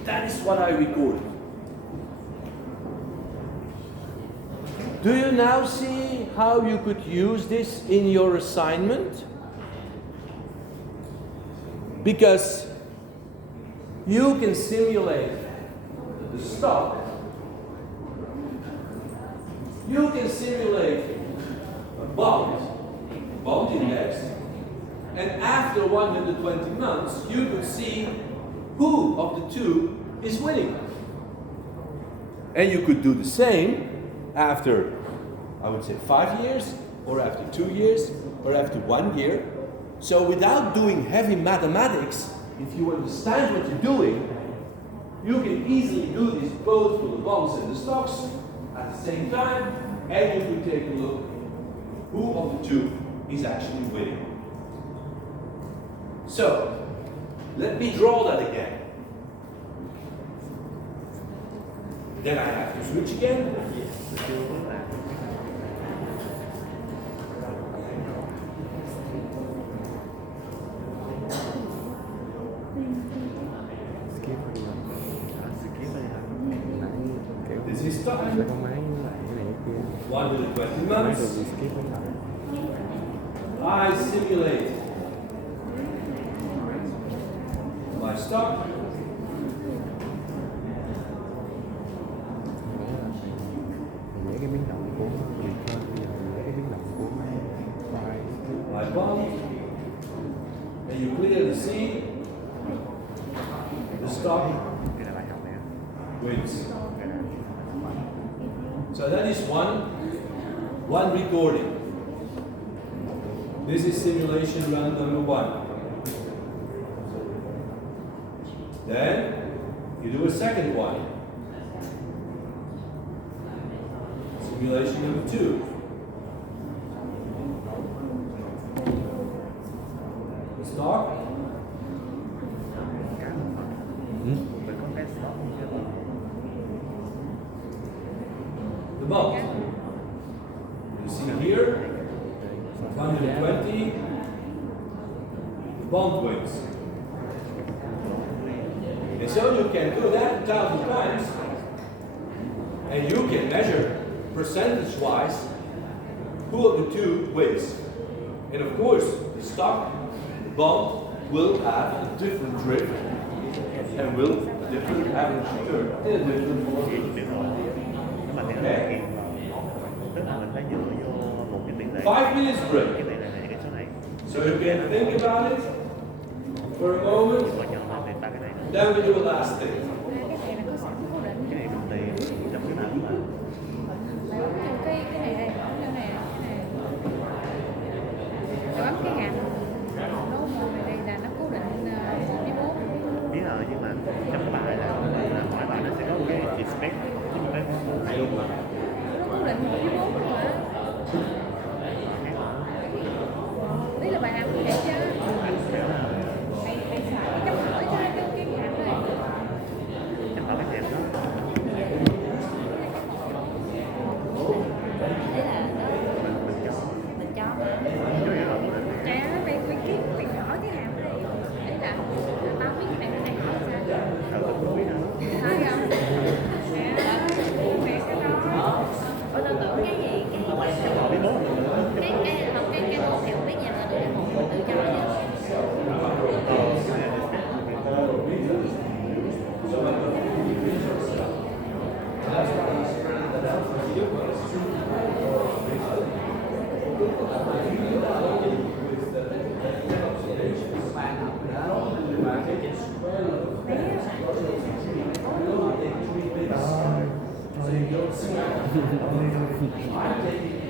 That is what I recorded. Do you now see how you could use this in your assignment? Because you can simulate the stock, you can simulate a bond index, and after 120 months, you could see who of the two is winning. And you could do the same after, I would say, 5 years, or after 2 years, or after 1 year. So without doing heavy mathematics, if you understand what you're doing, you can easily do this both for the bonds and the stocks at the same time, and you can take a look who of the two is actually winning. So, let me draw that again. Then I have to switch again. This is time. 120 months. I simulate my stock. My bond. And you clearly see the stock wins. So that is one recording. This is simulation run number 1. Then you do a second one. Simulation number 2. The stock. The bond. You see here, 120, the bond wins. And so you can do that 1,000 times, and you can measure percentage-wise who of the two wins. And of course, the stock, the bond will have a different drift and will have a different average return in a different form. Okay. 5 minutes break. So you can think about it for a moment. Then we do a last thing.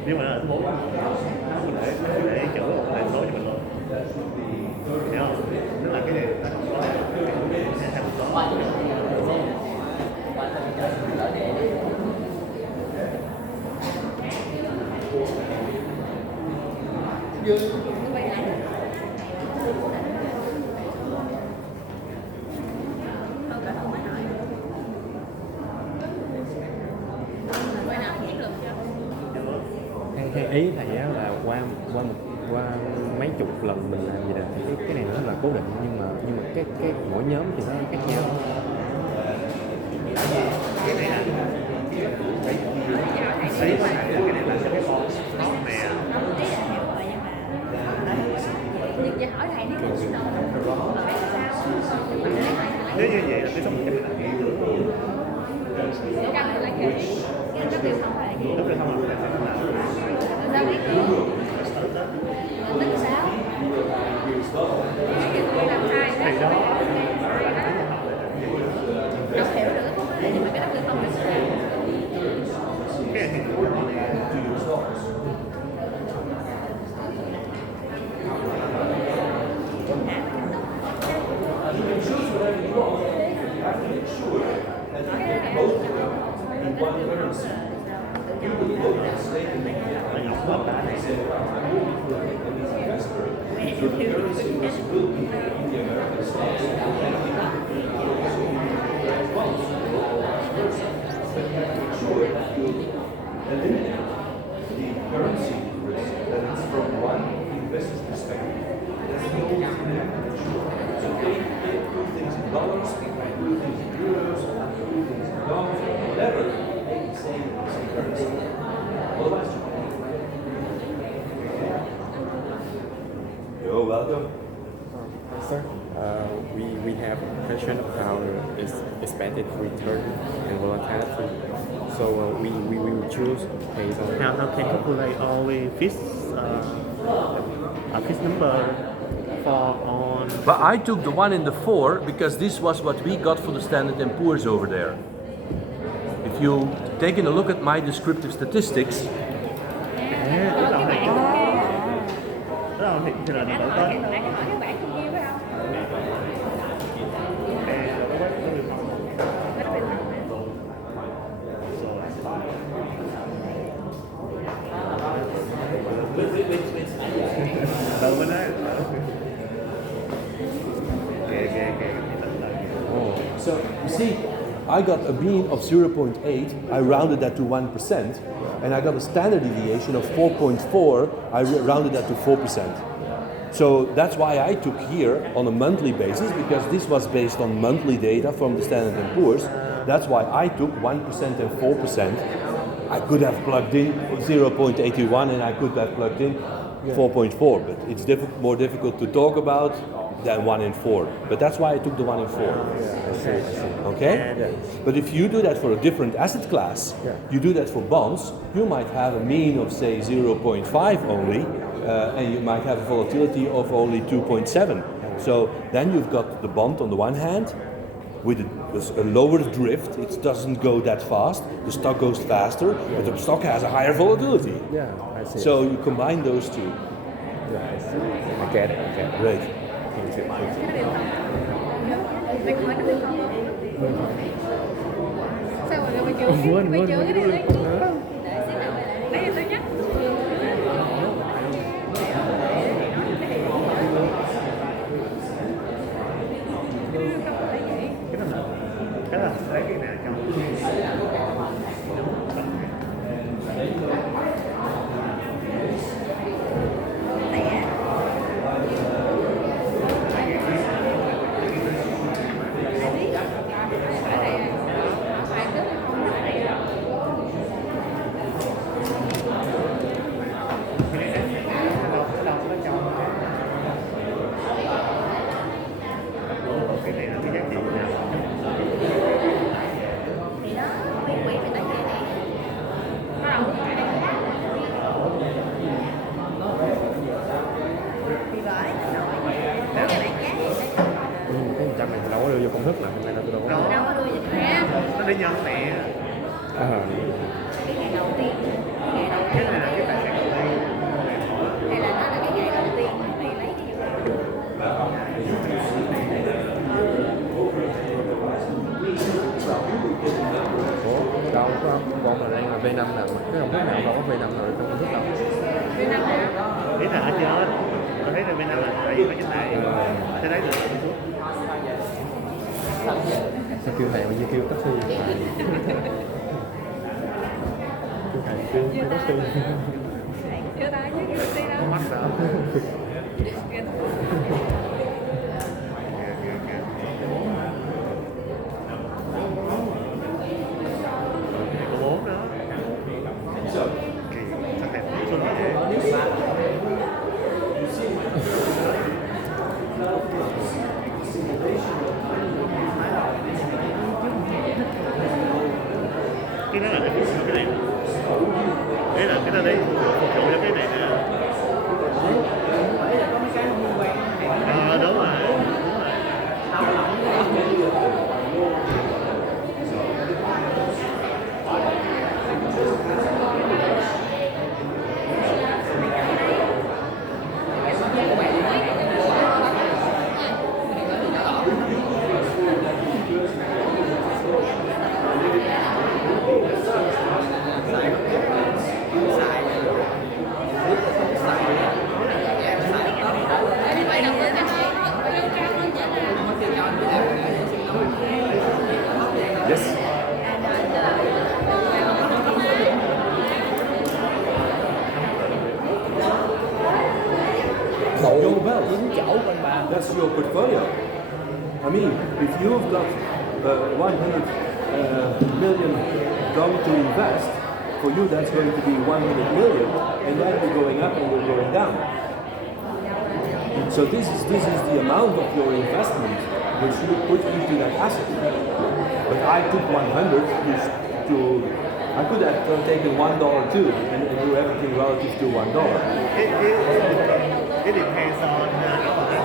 Nếu mà là số mình để chữ một cái số cho mình luôn, hiểu không? Tức là cái này nó không có sẽ thành một số. Hay ý thầy á là qua mấy chục lần mình làm gì đó thì cái này nó là cố định, nhưng mà cái mỗi nhóm thì nó khác nhau. Cái này là thấy có thể là cái này là cho cái con mẹ. Nếu như vậy là cái số 100 là gì? Lúc này không là thì đó. Cái này You can choose whatever you want. You have to make sure that you get both of them in one currency. You would look at state and make it say, I will be for an investor. Your currency risk will be in the American States and the bonds or vice versa. But you have to make sure that you eliminate the currency risk that is from one investor's perspective. That's the only thing you have to make sure. So they do things in dollars, do things in euros, do things in dollars, whatever. They can say the same currency. Otherwise, you can't. You're welcome. Sir, we have a question about expected return and volatility. So we will choose based on how can you calculate only a fixed number for on. But I took the 1 and the 4 because this was what we got for the Standard & Poor's over there. If you taking a look at my descriptive statistics, Thì là đổi tên. Đâu bên đấy. so you see, I got a mean of 0.8, I rounded that to 1%, and I got a standard deviation of 4.4, I rounded that to 4%. So that's why I took here on a monthly basis, because this was based on monthly data from the Standard & Poor's. That's why I took 1% and 4%. I could have plugged in 0.81 and I could have plugged in 4.4, but it's more difficult to talk about than 1 and 4. But that's why I took the 1 and 4. I see. Okay? Yeah. But if you do that for a different asset class, you do that for bonds, you might have a mean of say 0.5 only, and you might have a volatility of only 2.7. So then you've got the bond on the one hand, with a lower drift, it doesn't go that fast, the stock goes faster, but the stock has a higher volatility. Yeah, I see. So you combine those two. Yeah, I see. I get it. Great. Thank you. Sao rồi mày chữa Quên. cái này đi. Để xíu nữa lấy cho tôi nhé. Cái là lấy cái này trong nhân mẹ. Cái ngày đầu tiên, cái ngày đầu Cái tiên này là cái tài sản đầu tiên. hay là nó là cái ngày đầu tiên mà mày lấy cái gì? Ủa, đâu có không? Con mà đang là V5 nè, cái không biết nào đâu có V5 rồi trong công thức đâu. Việt Nam hả? Ý là ở trên, tôi thấy là bên Nam là tại vì có cái này, sẽ lấy được một chút. Sao kêu thầy mà như kêu taxi? Kêu thầy kêu taxi. Chưa tới chứ cái taxi đâu. Mắc sợ. Có 4 đó. Kỳ, sao thèm xuân vậy? Cái đó là cái này. Đấy là cái đó đây phục vụ cho cái này nè. Đúng rồi. Yes. Your wealth. That's your portfolio. I mean, if you've got 100 million to invest, for you that's going to be 100 million, and then you're going up and you're going down. So this is the amount of your investment which you put into that asset. But I took 100 I could have taken $1 too and do everything relative to $1. It depends on our asset.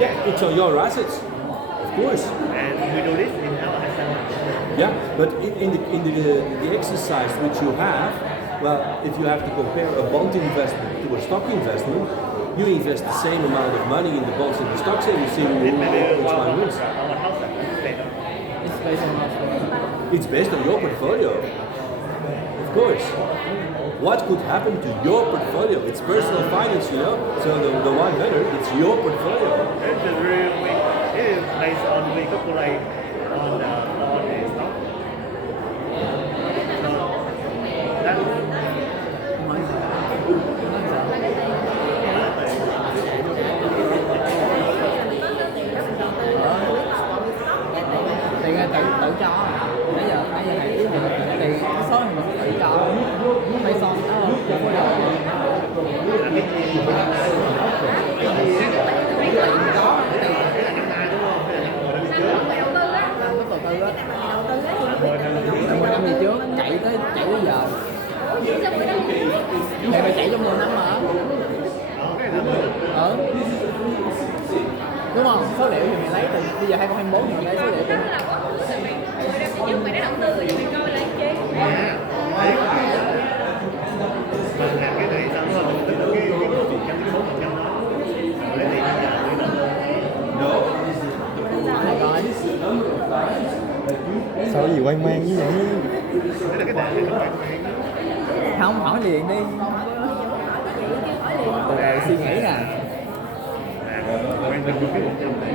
Yeah, it's on your assets, of course. And we do this in our asset. Yeah, but in the exercise which you have, well, if you have to compare a bond investment to a stock investment, you invest the same amount of money in the bonds and the stocks, and you see which one wins. Our house It's based on your portfolio, of course. What could happen to your portfolio? It's personal finance, you know. So the 100, it's your portfolio. It's a real week. It is based on we calculate on the stock. So that tiền là tự cho, nãy giờ thầy biết là tiền số thì mình tự cho, hay son đó không có đâu. Mười năm về trước chạy tới giờ thì phải chạy trong 10 năm mà. Đúng không? Số liệu thì mày lấy từ bây giờ 2024 thì mày lấy số liệu từ Nhưng mày đã đầu tư rồi thì mày coi lại chi? cái này sao nó là tức là cái 4% đó lấy tiền No. Sao cái gì quan mang như vậy? đấy là cái tài sản không hỏi liền đi. Từ đây suy nghĩ nè. quan tâm cái 100 này.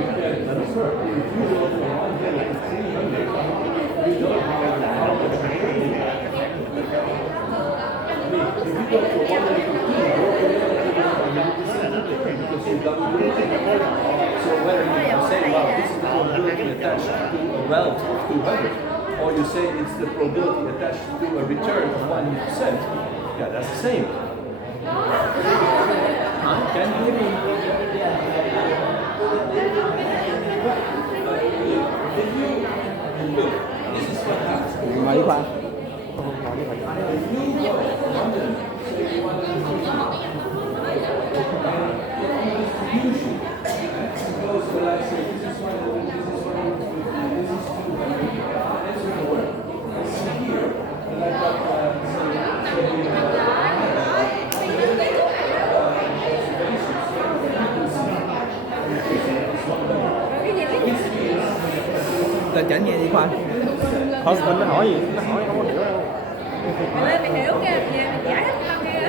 So whether you say, well, this is the probability attached to a wealth of 200, or you say it's the probability attached to a return of 1%, yeah, that's the same. Can you hear me? Look, this is what happens. Mời đi qua. Suppose what I say, this is 100, this is 100, this is 200, and so on. chỉnh nghe đi Khoa. Thôi mình hỏi gì? Nó hỏi không có hiểu đâu. Mày lên mày hiểu kìa, về mày giải thích tao kia.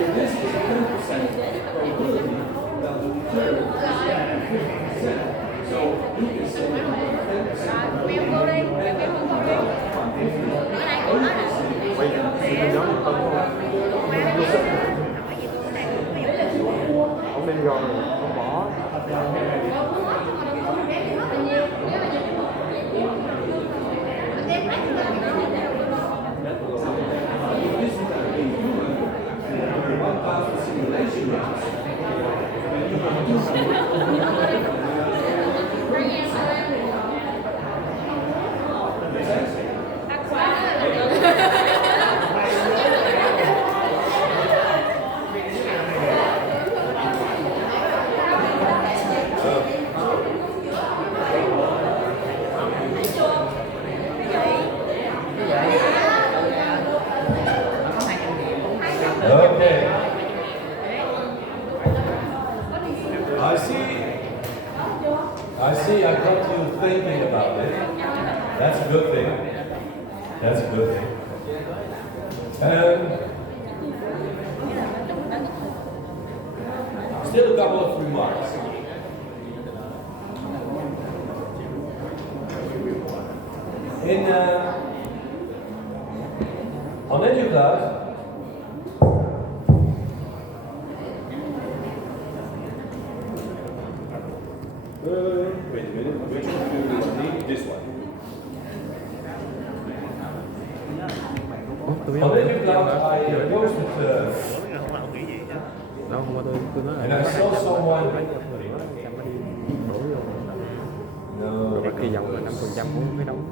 Mèo vô đi, mèo vô đi. Ở đây cô nói là Bây giờ mình nói con không? Ông đem rồi, ông bỏ. Okay. I see I got you thinking about it. That's a good thing. That's a good thing. Still a couple of remarks. On EduCloud, wait a minute, which one do you need? This one. On EduCloud, I posted Đâu không có tôi nói and là I saw someone. đổ vô. No, Rồi kỳ vọng là 5% của cái đóng.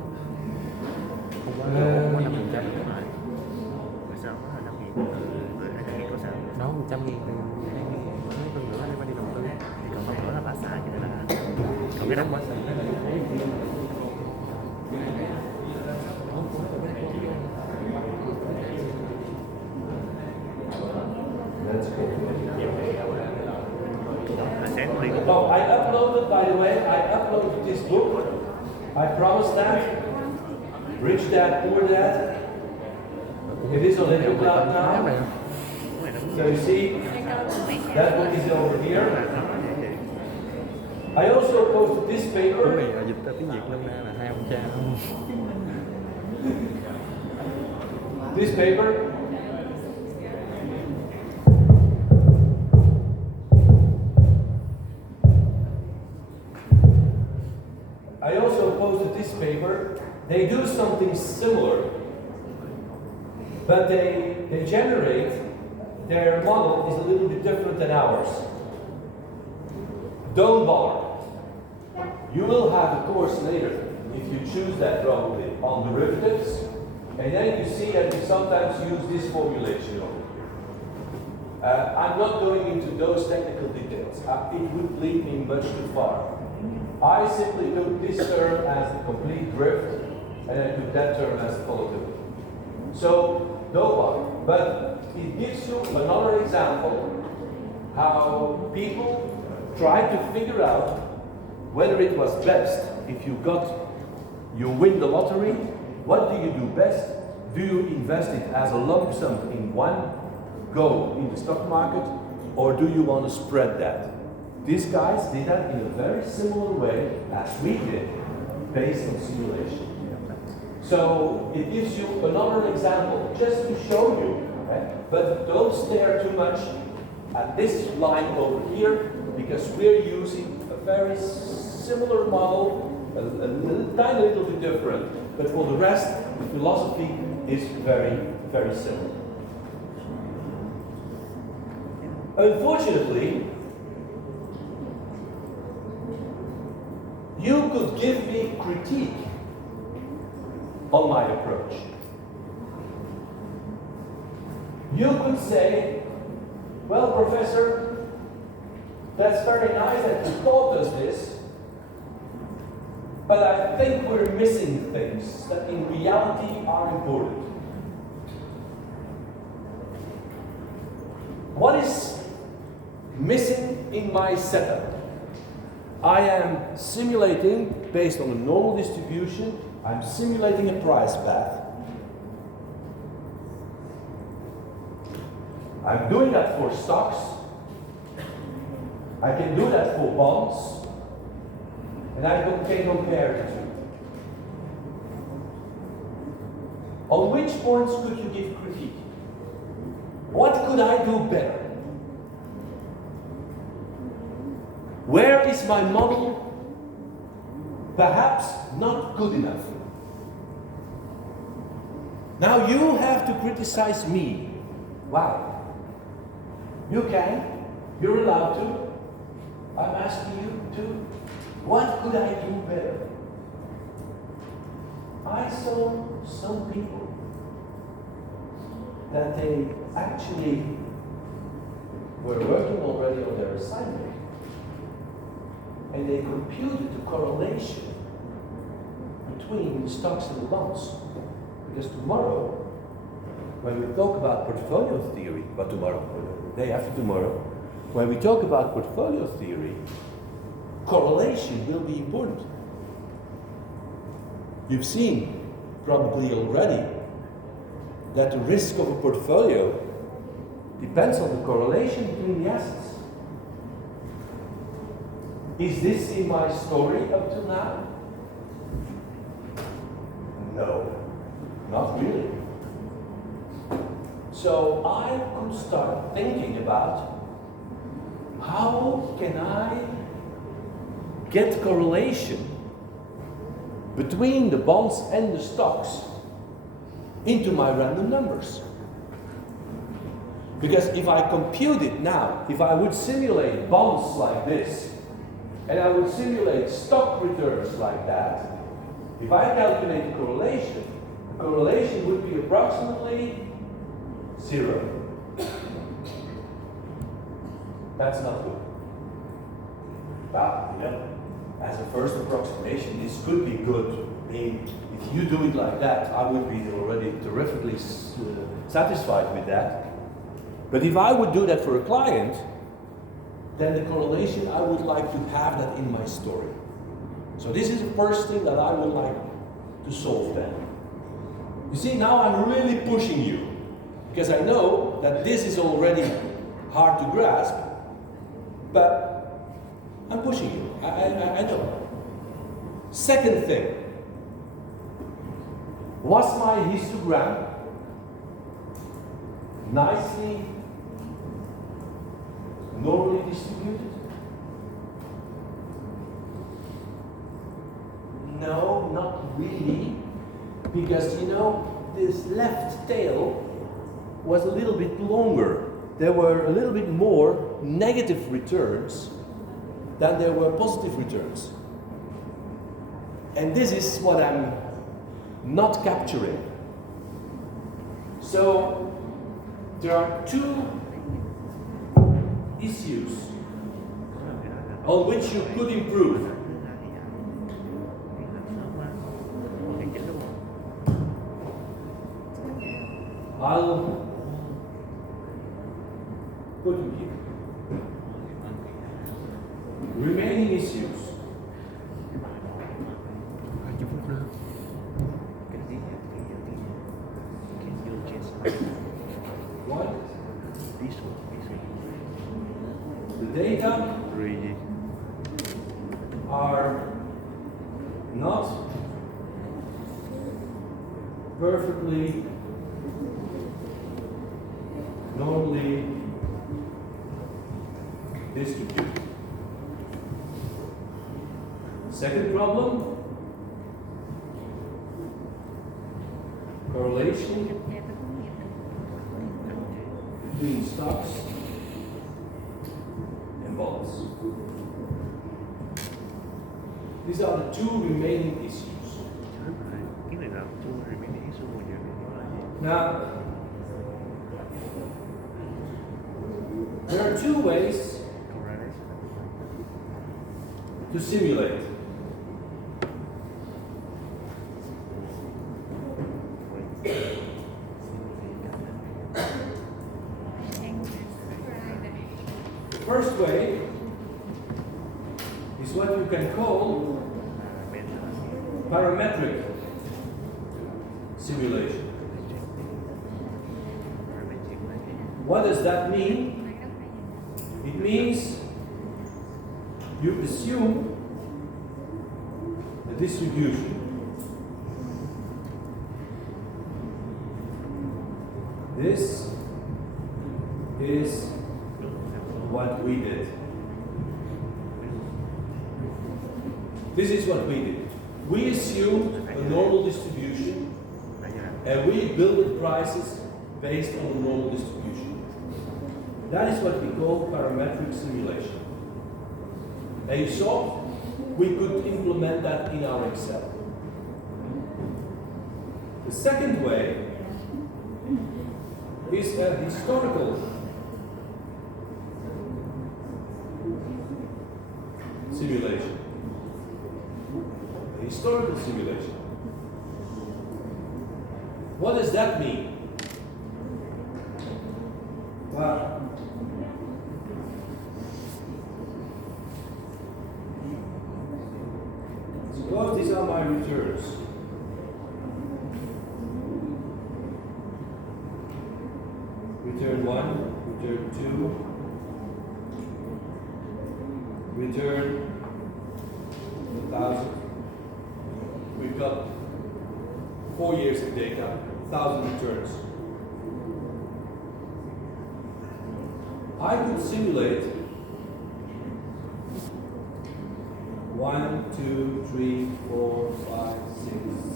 Không quá không có 5%. Sao nó là 5.000 có sao? Đó 100.000 thì mấy tuần nữa em đi đầu tư. Thì còn phần nữa là bả xài cho nên là còn cái đóng bả xài. that's cool. Oh, I uploaded, by the way, I uploaded this book. I promised that. Rich Dad, Poor Dad. It is on EduCloud now. So you see, that book is over here. I also posted this Cái paper. này là dịch ra tiếng Việt năm nay là hai ông cha không? This paper. I also posted this paper. They do something similar, but they generate, their model is a little bit different than ours. Don't bother. You will have a course later, if you choose that probably, on derivatives, and then you see that we sometimes use this formulation over here. I'm not going into those technical details. It would lead me much too far. I simply took this term as the complete drift, and I took that term as the volatility. So, don't bother. But it gives you another example how people try to figure out whether it was best if you win the lottery. What do you do best? Do you invest it as a lump sum in one go in the stock market, or do you want to spread that? These guys did that in a very similar way as we did, based on simulation. So it gives you another example, just to show you, okay? But don't stare too much at this line over here, because we're using a very similar model, a tiny little bit different, but for the rest, the philosophy is very, very similar. Unfortunately, you could give me critique on my approach. You could say, well, Professor, that's very nice that you taught us this, but I think we're missing things that in reality are important. What is missing in my setup? I am simulating based on a normal distribution. I'm simulating a price path. I'm doing that for stocks. I can do that for bonds. And I can compare the two. On which points could you give critique? What could I do better? Where is my model perhaps not good enough? Now you have to criticize me. Why? You can, you're allowed to. I'm asking you to. What could I do better? I saw some people that they actually were working already on their assignment and they computed the correlation between the stocks and the bonds. Because tomorrow, when we talk about portfolio theory, but tomorrow, the day after tomorrow, when we talk about portfolio theory, correlation will be important. You've seen probably already that the risk of a portfolio depends on the correlation between the assets. Is this in my story up to now? No, not really. So I could start thinking about how can I get correlation between the bonds and the stocks into my random numbers. Because if I compute it now, if I would simulate bonds like this, and I would simulate stock returns like that, if I calculate the correlation would be approximately 0. That's not good. Well, as a first approximation, this could be good. I mean, if you do it like that, I would be already terrifically satisfied with that. But if I would do that for a client, then the correlation, I would like to have that in my story. So this is the first thing that I would like to solve then. You see, now I'm really pushing you, because I know that this is already hard to grasp, but I'm pushing you. I know. Second thing, was my histogram nicely normally distributed? No, not really, because this left tail was a little bit longer. There were a little bit more negative returns than there were positive returns. And this is what I'm not capturing. So there are two issues on which you could improve. I'll put them here. Remaining issues. One, the data are not perfectly normally distributed. Second problem, correlation between stocks and bonds. These are the two remaining issues. Now, there are two ways to simulate. The first way is what you can call parametric simulation. What does that mean? It means you assume a distribution. This is what we did. This is what we did. We assumed a normal distribution and we built prices based on the normal distribution. That is what we call parametric simulation. And you saw we could implement that in our Excel. The second way is a historical simulation. A historical simulation. What does that mean? Well, suppose these are my returns. Return 1, return 2, return 1,000. We've got 4 years of data, 1,000 returns. I could simulate 1, 2, 3, 4, 5, 6,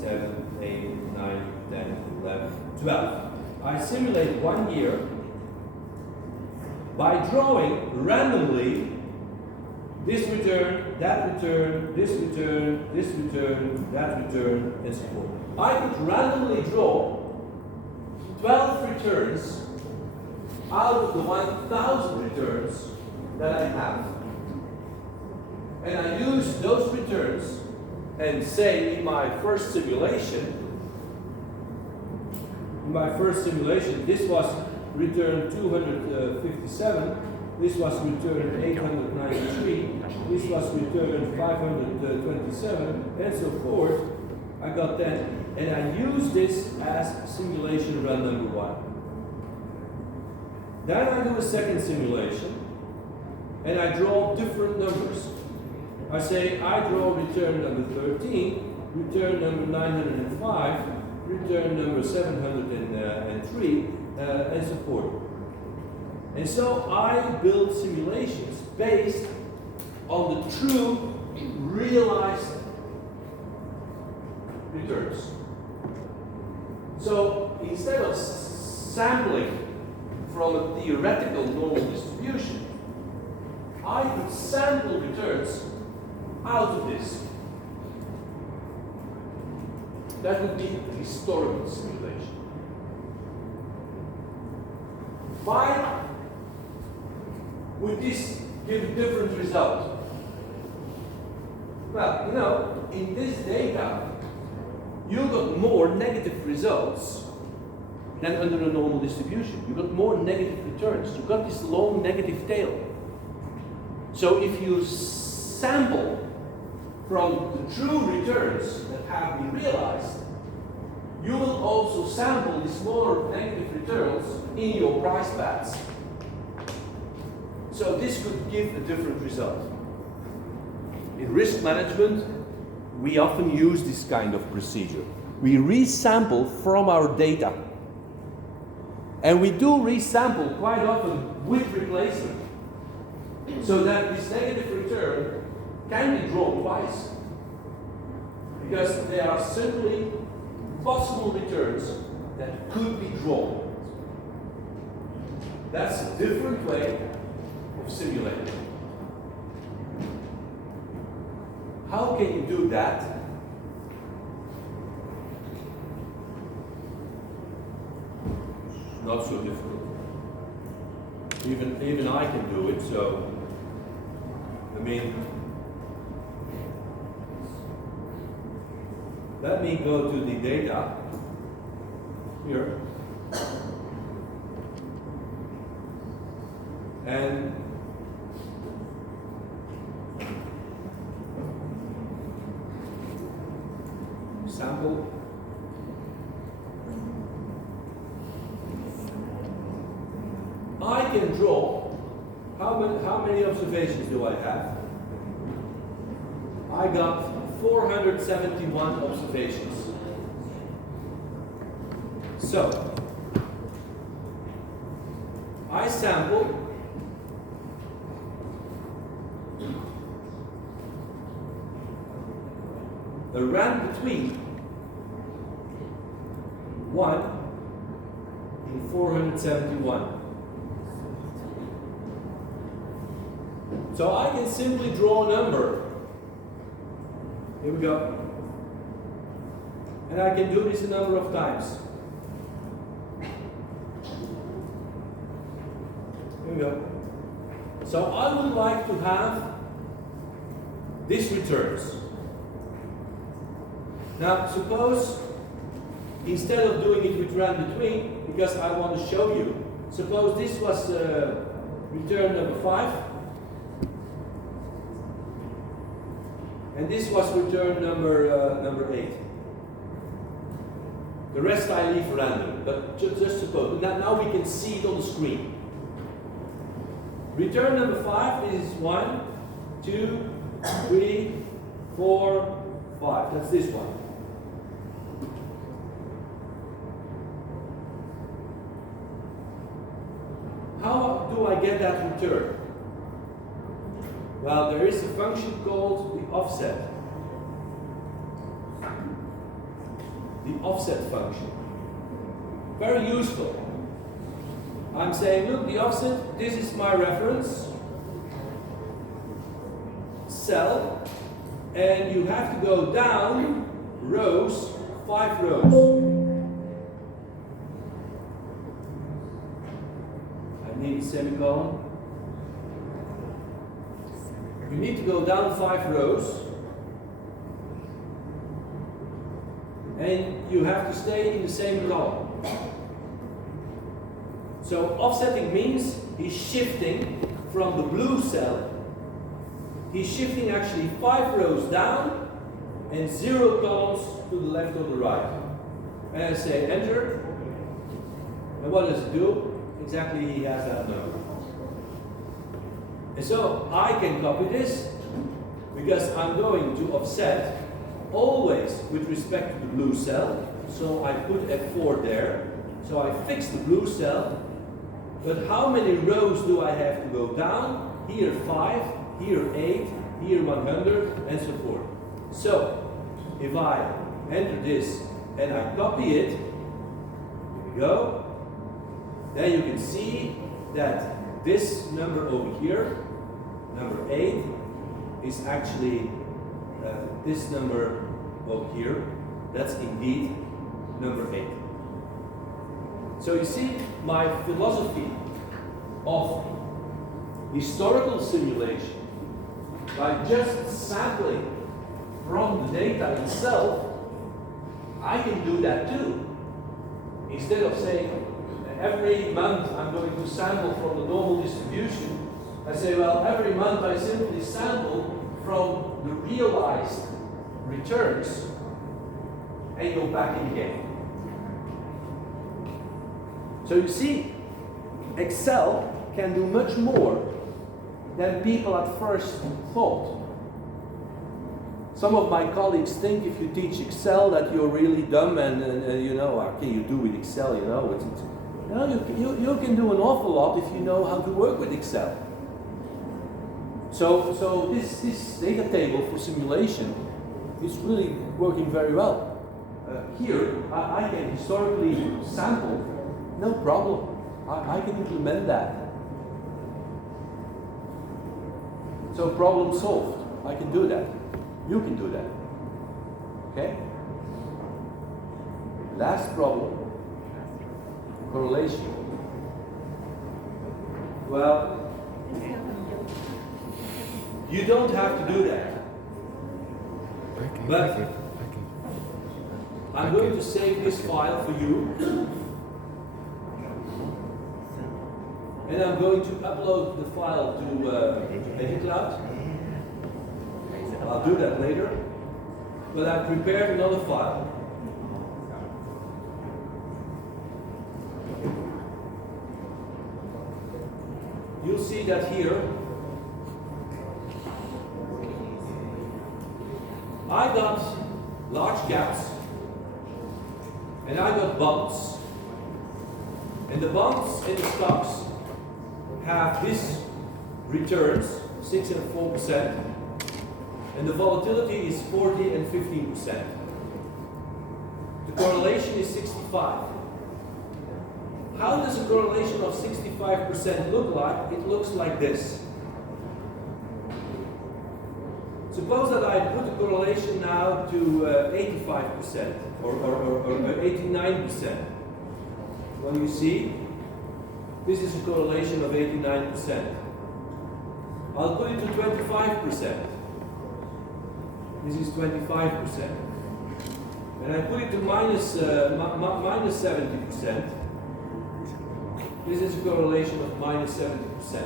7, 8, 9, 10, 11, 12. I simulate 1 year by drawing randomly this return, that return, this return, this return, that return, and so forth. I could randomly draw 12 returns out of the 1,000 returns that I have. And I use those returns and say in my first simulation, this was return 257, this was return 893, this was return 527, and so forth. I got that, and I use this as simulation run number 1. Then I do a second simulation, and I draw different numbers. I say I draw return number 13, return number 905, return number 703, and so forth. And so I build simulations based on the true realized returns. So instead of sampling from a theoretical normal distribution, I could sample returns out of this. That would be a historical simulation. Why would this give a different result? Well, you know, in this data, you got more negative results than under a normal distribution. You got more negative returns. You got this long negative tail. So if you sample from the true returns that have been realized, you will also sample the smaller negative returns in your price bands. So this could give a different result. In risk management, we often use this kind of procedure. We resample from our data. And we do resample quite often with replacement, so that this negative return can be drawn twice. Because they are simply possible returns that could be drawn. That's a different way of simulating. How can you do that? Not so difficult. Even I can do it, so I mean, let me go to the data here and sample can draw, how many observations do I have? I got 471 observations. So, I sample a rand between 1 in 471. So I can simply draw a number. Here we go. And I can do this a number of times. Here we go. So I would like to have this returns. Now suppose, instead of doing it with rand between, because I want to show you, suppose this was return number 5, and this was return number 8. The rest I leave random, but just suppose. Now we can see it on the screen. Return number 5 is 1, 2, 3, 4, 5. That's this one. How do I get that return? Well, there is a function called the offset. The offset function. Very useful. I'm saying, look, the offset, this is my reference cell, and you have to go down rows, 5 rows. I need a semicolon. You need to go down 5 rows, and you have to stay in the same column. So offsetting means he's shifting from the blue cell, he's shifting actually 5 rows down and 0 columns to the left or the right. And I say enter, and what does it do? Exactly, he has that number. And so I can copy this because I'm going to offset always with respect to the blue cell. So I put F4 there. So I fix the blue cell. But how many rows do I have to go down? Here 5, here 8, here 100, and so forth. So if I enter this and I copy it, here we go. Then you can see that this number over here, number 8, is actually this number over here. That's indeed number 8. So you see, my philosophy of historical simulation, by just sampling from the data itself, I can do that too. Instead of saying, every month I'm going to sample from the normal distribution, I say, well, every month I simply sample from the realized returns and go back in again. So you see, Excel can do much more than people at first thought. Some of my colleagues think if you teach Excel that you're really dumb and you know, what can you do with Excel, you know? You can do an awful lot if you know how to work with Excel. So this data table for simulation is really working very well. Here, I can historically sample, no problem. I can implement that. So problem solved. I can do that. You can do that. Okay? Last problem. Correlation. Well, you don't have to do that. But I'm going to save this file for you. And I'm going to upload the file to EduCloud. I'll do that later. But I prepared another file. see that here. I got large gaps and I got bumps. And the bumps and the stocks have this returns, 6 and 4%, and the volatility is 40 and 15%. The correlation is 65. How does a correlation of 65% look like? It looks like this. Suppose that I put the correlation now to 85% or 89%. Well, you see, this is a correlation of 89%. I'll put it to 25%. This is 25%. And I put it to minus 70%. This is a correlation of minus 70%.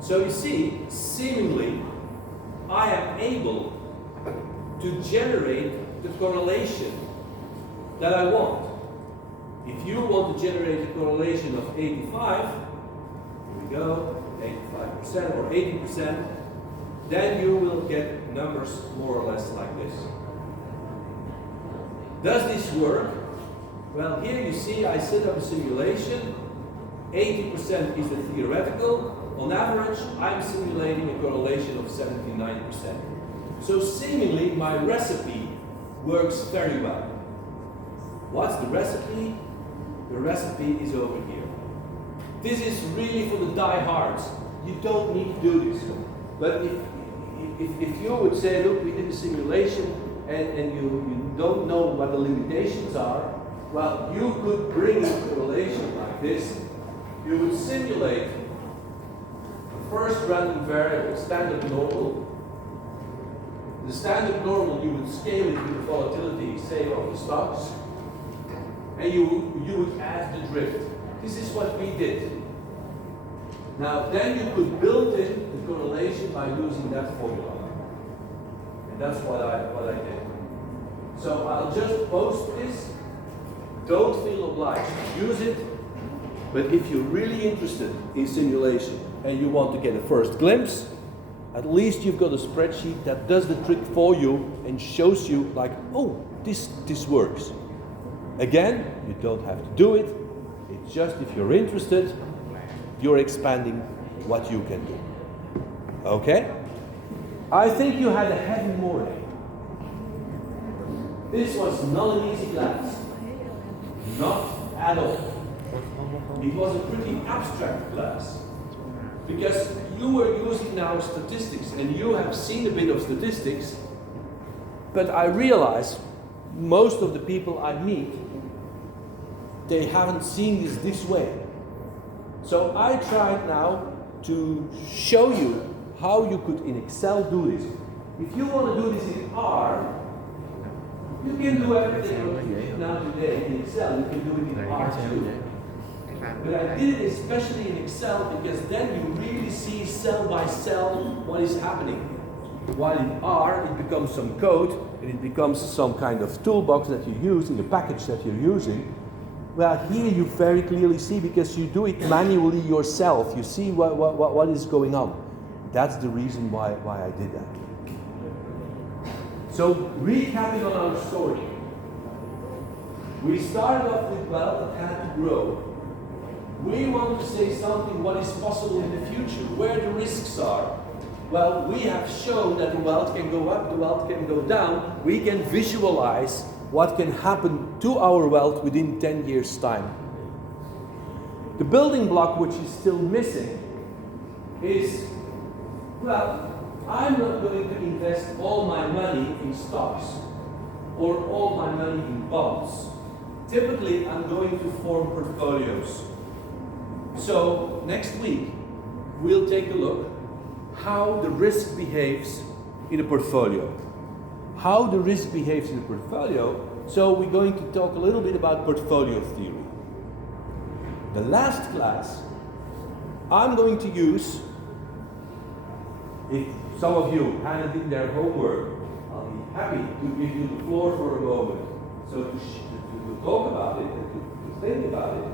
So you see, seemingly, I am able to generate the correlation that I want. If you want to generate a correlation of 85, here we go, 85% or 80%, then you will get numbers more or less like this. Does this work? Well, here you see I set up a simulation. 80% is the theoretical. On average, I'm simulating a correlation of 79%. So seemingly, my recipe works very well. What's the recipe? The recipe is over here. This is really for the diehards. You don't need to do this. But if you would say, look, we did a simulation and you don't know what the limitations are, well, you could bring a correlation like this. You would simulate the first random variable, standard normal. The standard normal, you would scale it with the volatility, say, of the stocks. And you would add the drift. This is what we did. Now, then you could build in the correlation by using that formula. And that's what I did. So I'll just post this. Don't feel obliged to use it. But if you're really interested in simulation and you want to get a first glimpse, at least you've got a spreadsheet that does the trick for you and shows you like, oh, this works. Again, you don't have to do it. It's just if you're interested, you're expanding what you can do. Okay? I think you had a heavy morning. This was not an easy class. Not at all. It was a pretty abstract class. Because you were using now statistics and you have seen a bit of statistics, but I realize most of the people I meet, they haven't seen this way. So I tried now to show you how you could in Excel do this. If you want to do this in R, you can do everything what you did now today in Excel. You can do it in R too. But I did it especially in Excel because then you really see cell by cell what is happening. While in R it becomes some code and it becomes some kind of toolbox that you use in the package that you're using. Well, here you very clearly see because you do it manually yourself. You see what is going on. That's the reason why I did that. So, recapping on our story. We started off with wealth that had to grow. We want to say something what is possible in the future, where the risks are. Well, we have shown that the wealth can go up, the wealth can go down. We can visualize what can happen to our wealth within 10 years' time. The building block which is still missing is, well, I'm not going to invest all my money in stocks or all my money in bonds. Typically, I'm going to form portfolios. So, next week, we'll take a look how the risk behaves in a portfolio. How the risk behaves in a portfolio, so we're going to talk a little bit about portfolio theory. The last class, I'm going to use, if some of you haven't done their homework, I'll be happy to give you the floor for a moment, so to talk about it and to think about it.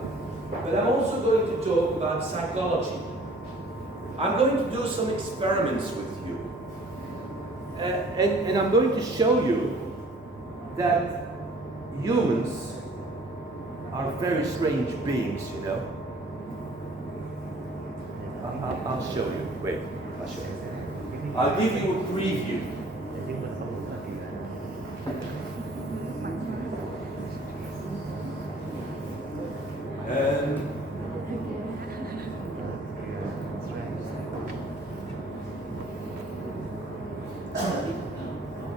But I'm also going to talk about psychology. I'm going to do some experiments with you. And I'm going to show you that humans are very strange beings, you know. I'll show you. Wait, I'll show you. I'll give you a preview.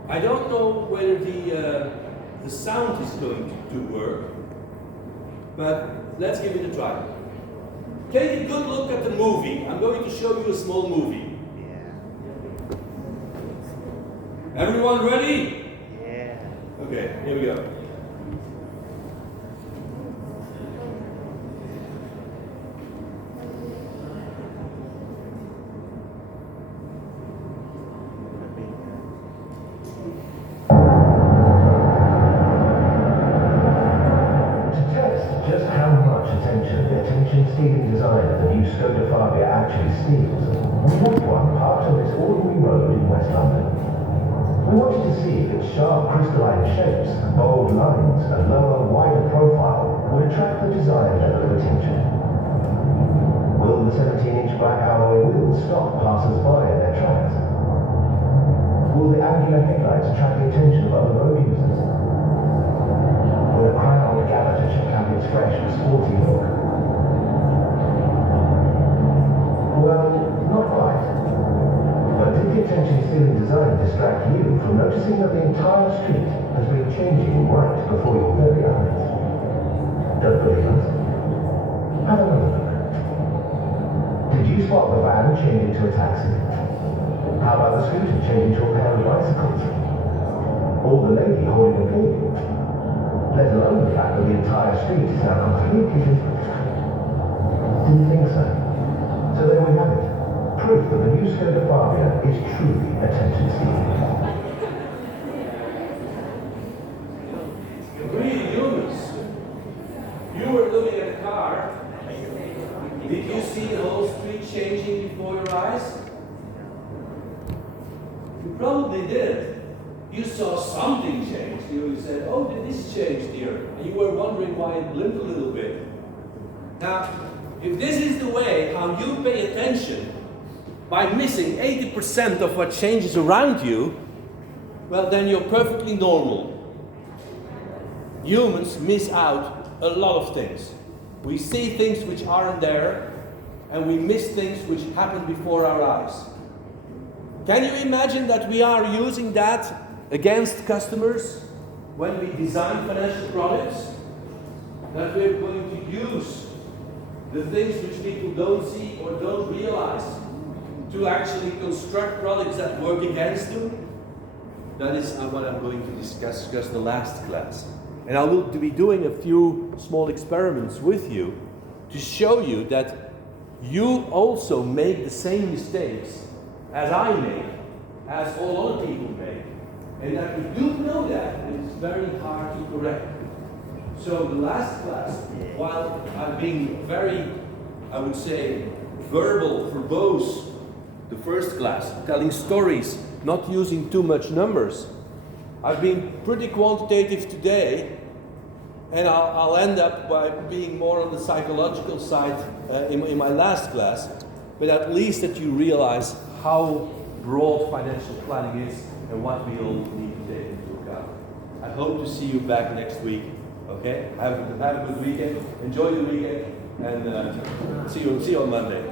I don't know whether the sound is going to work, but let's give it a try. Take a good look at the movie. I'm going to show you a small movie. Everyone ready? Yeah. Okay, here we go. Stealing design of the new Skoda Fabia actually steals, we left one parked on this ordinary road in West London. We wanted to see if its sharp crystalline shapes, bold lines, and lower, wider profile would attract the desired level of attention. Will the 17-inch black alloy wheels stop passers-by in their tracks? Will the angular headlights attract the attention of other road users? Will a crowd gather to check out its fresh and sporty look? Well, not quite. But did the attention-stealing design distract you from noticing that the entire street has been changing right before your very eyes? Don't believe us? Have another look. Did you spot the van change into a taxi? How about the scooter change into a pair of bicycles? Or the lady holding a baby? Let alone the fact that the entire street is now completely different. Didn't think so. So there we have it. Proof that the new Skoda Fabia is truly attention-stealing. Really, humans. You were looking at a car. Did you see the whole street changing before your eyes? You probably did. You saw something change. You said, oh, did this change here? And you were wondering why it blinked a little bit. Now, if this is the way how you pay attention by missing 80% of what changes around you, well, then you're perfectly normal. Humans miss out a lot of things. We see things which aren't there, and we miss things which happen before our eyes. Can you imagine that we are using that against customers when we design financial products? That we're going to use the things which people don't see or don't realize to actually construct products that work against them? That is what I'm going to discuss the last class. And I will be doing a few small experiments with you to show you that you also make the same mistakes as I make, as all other people make. And that we do know that, and it's very hard to correct. So the last class, while I'm being very, I would say, verbal, verbose, the first class, telling stories, not using too much numbers, I've been pretty quantitative today, and I'll end up by being more on the psychological side in my last class, but at least that you realize how broad financial planning is and what we all need to take into account. I hope to see you back next week. Okay? Have a good weekend. Enjoy the weekend, and see you on Monday.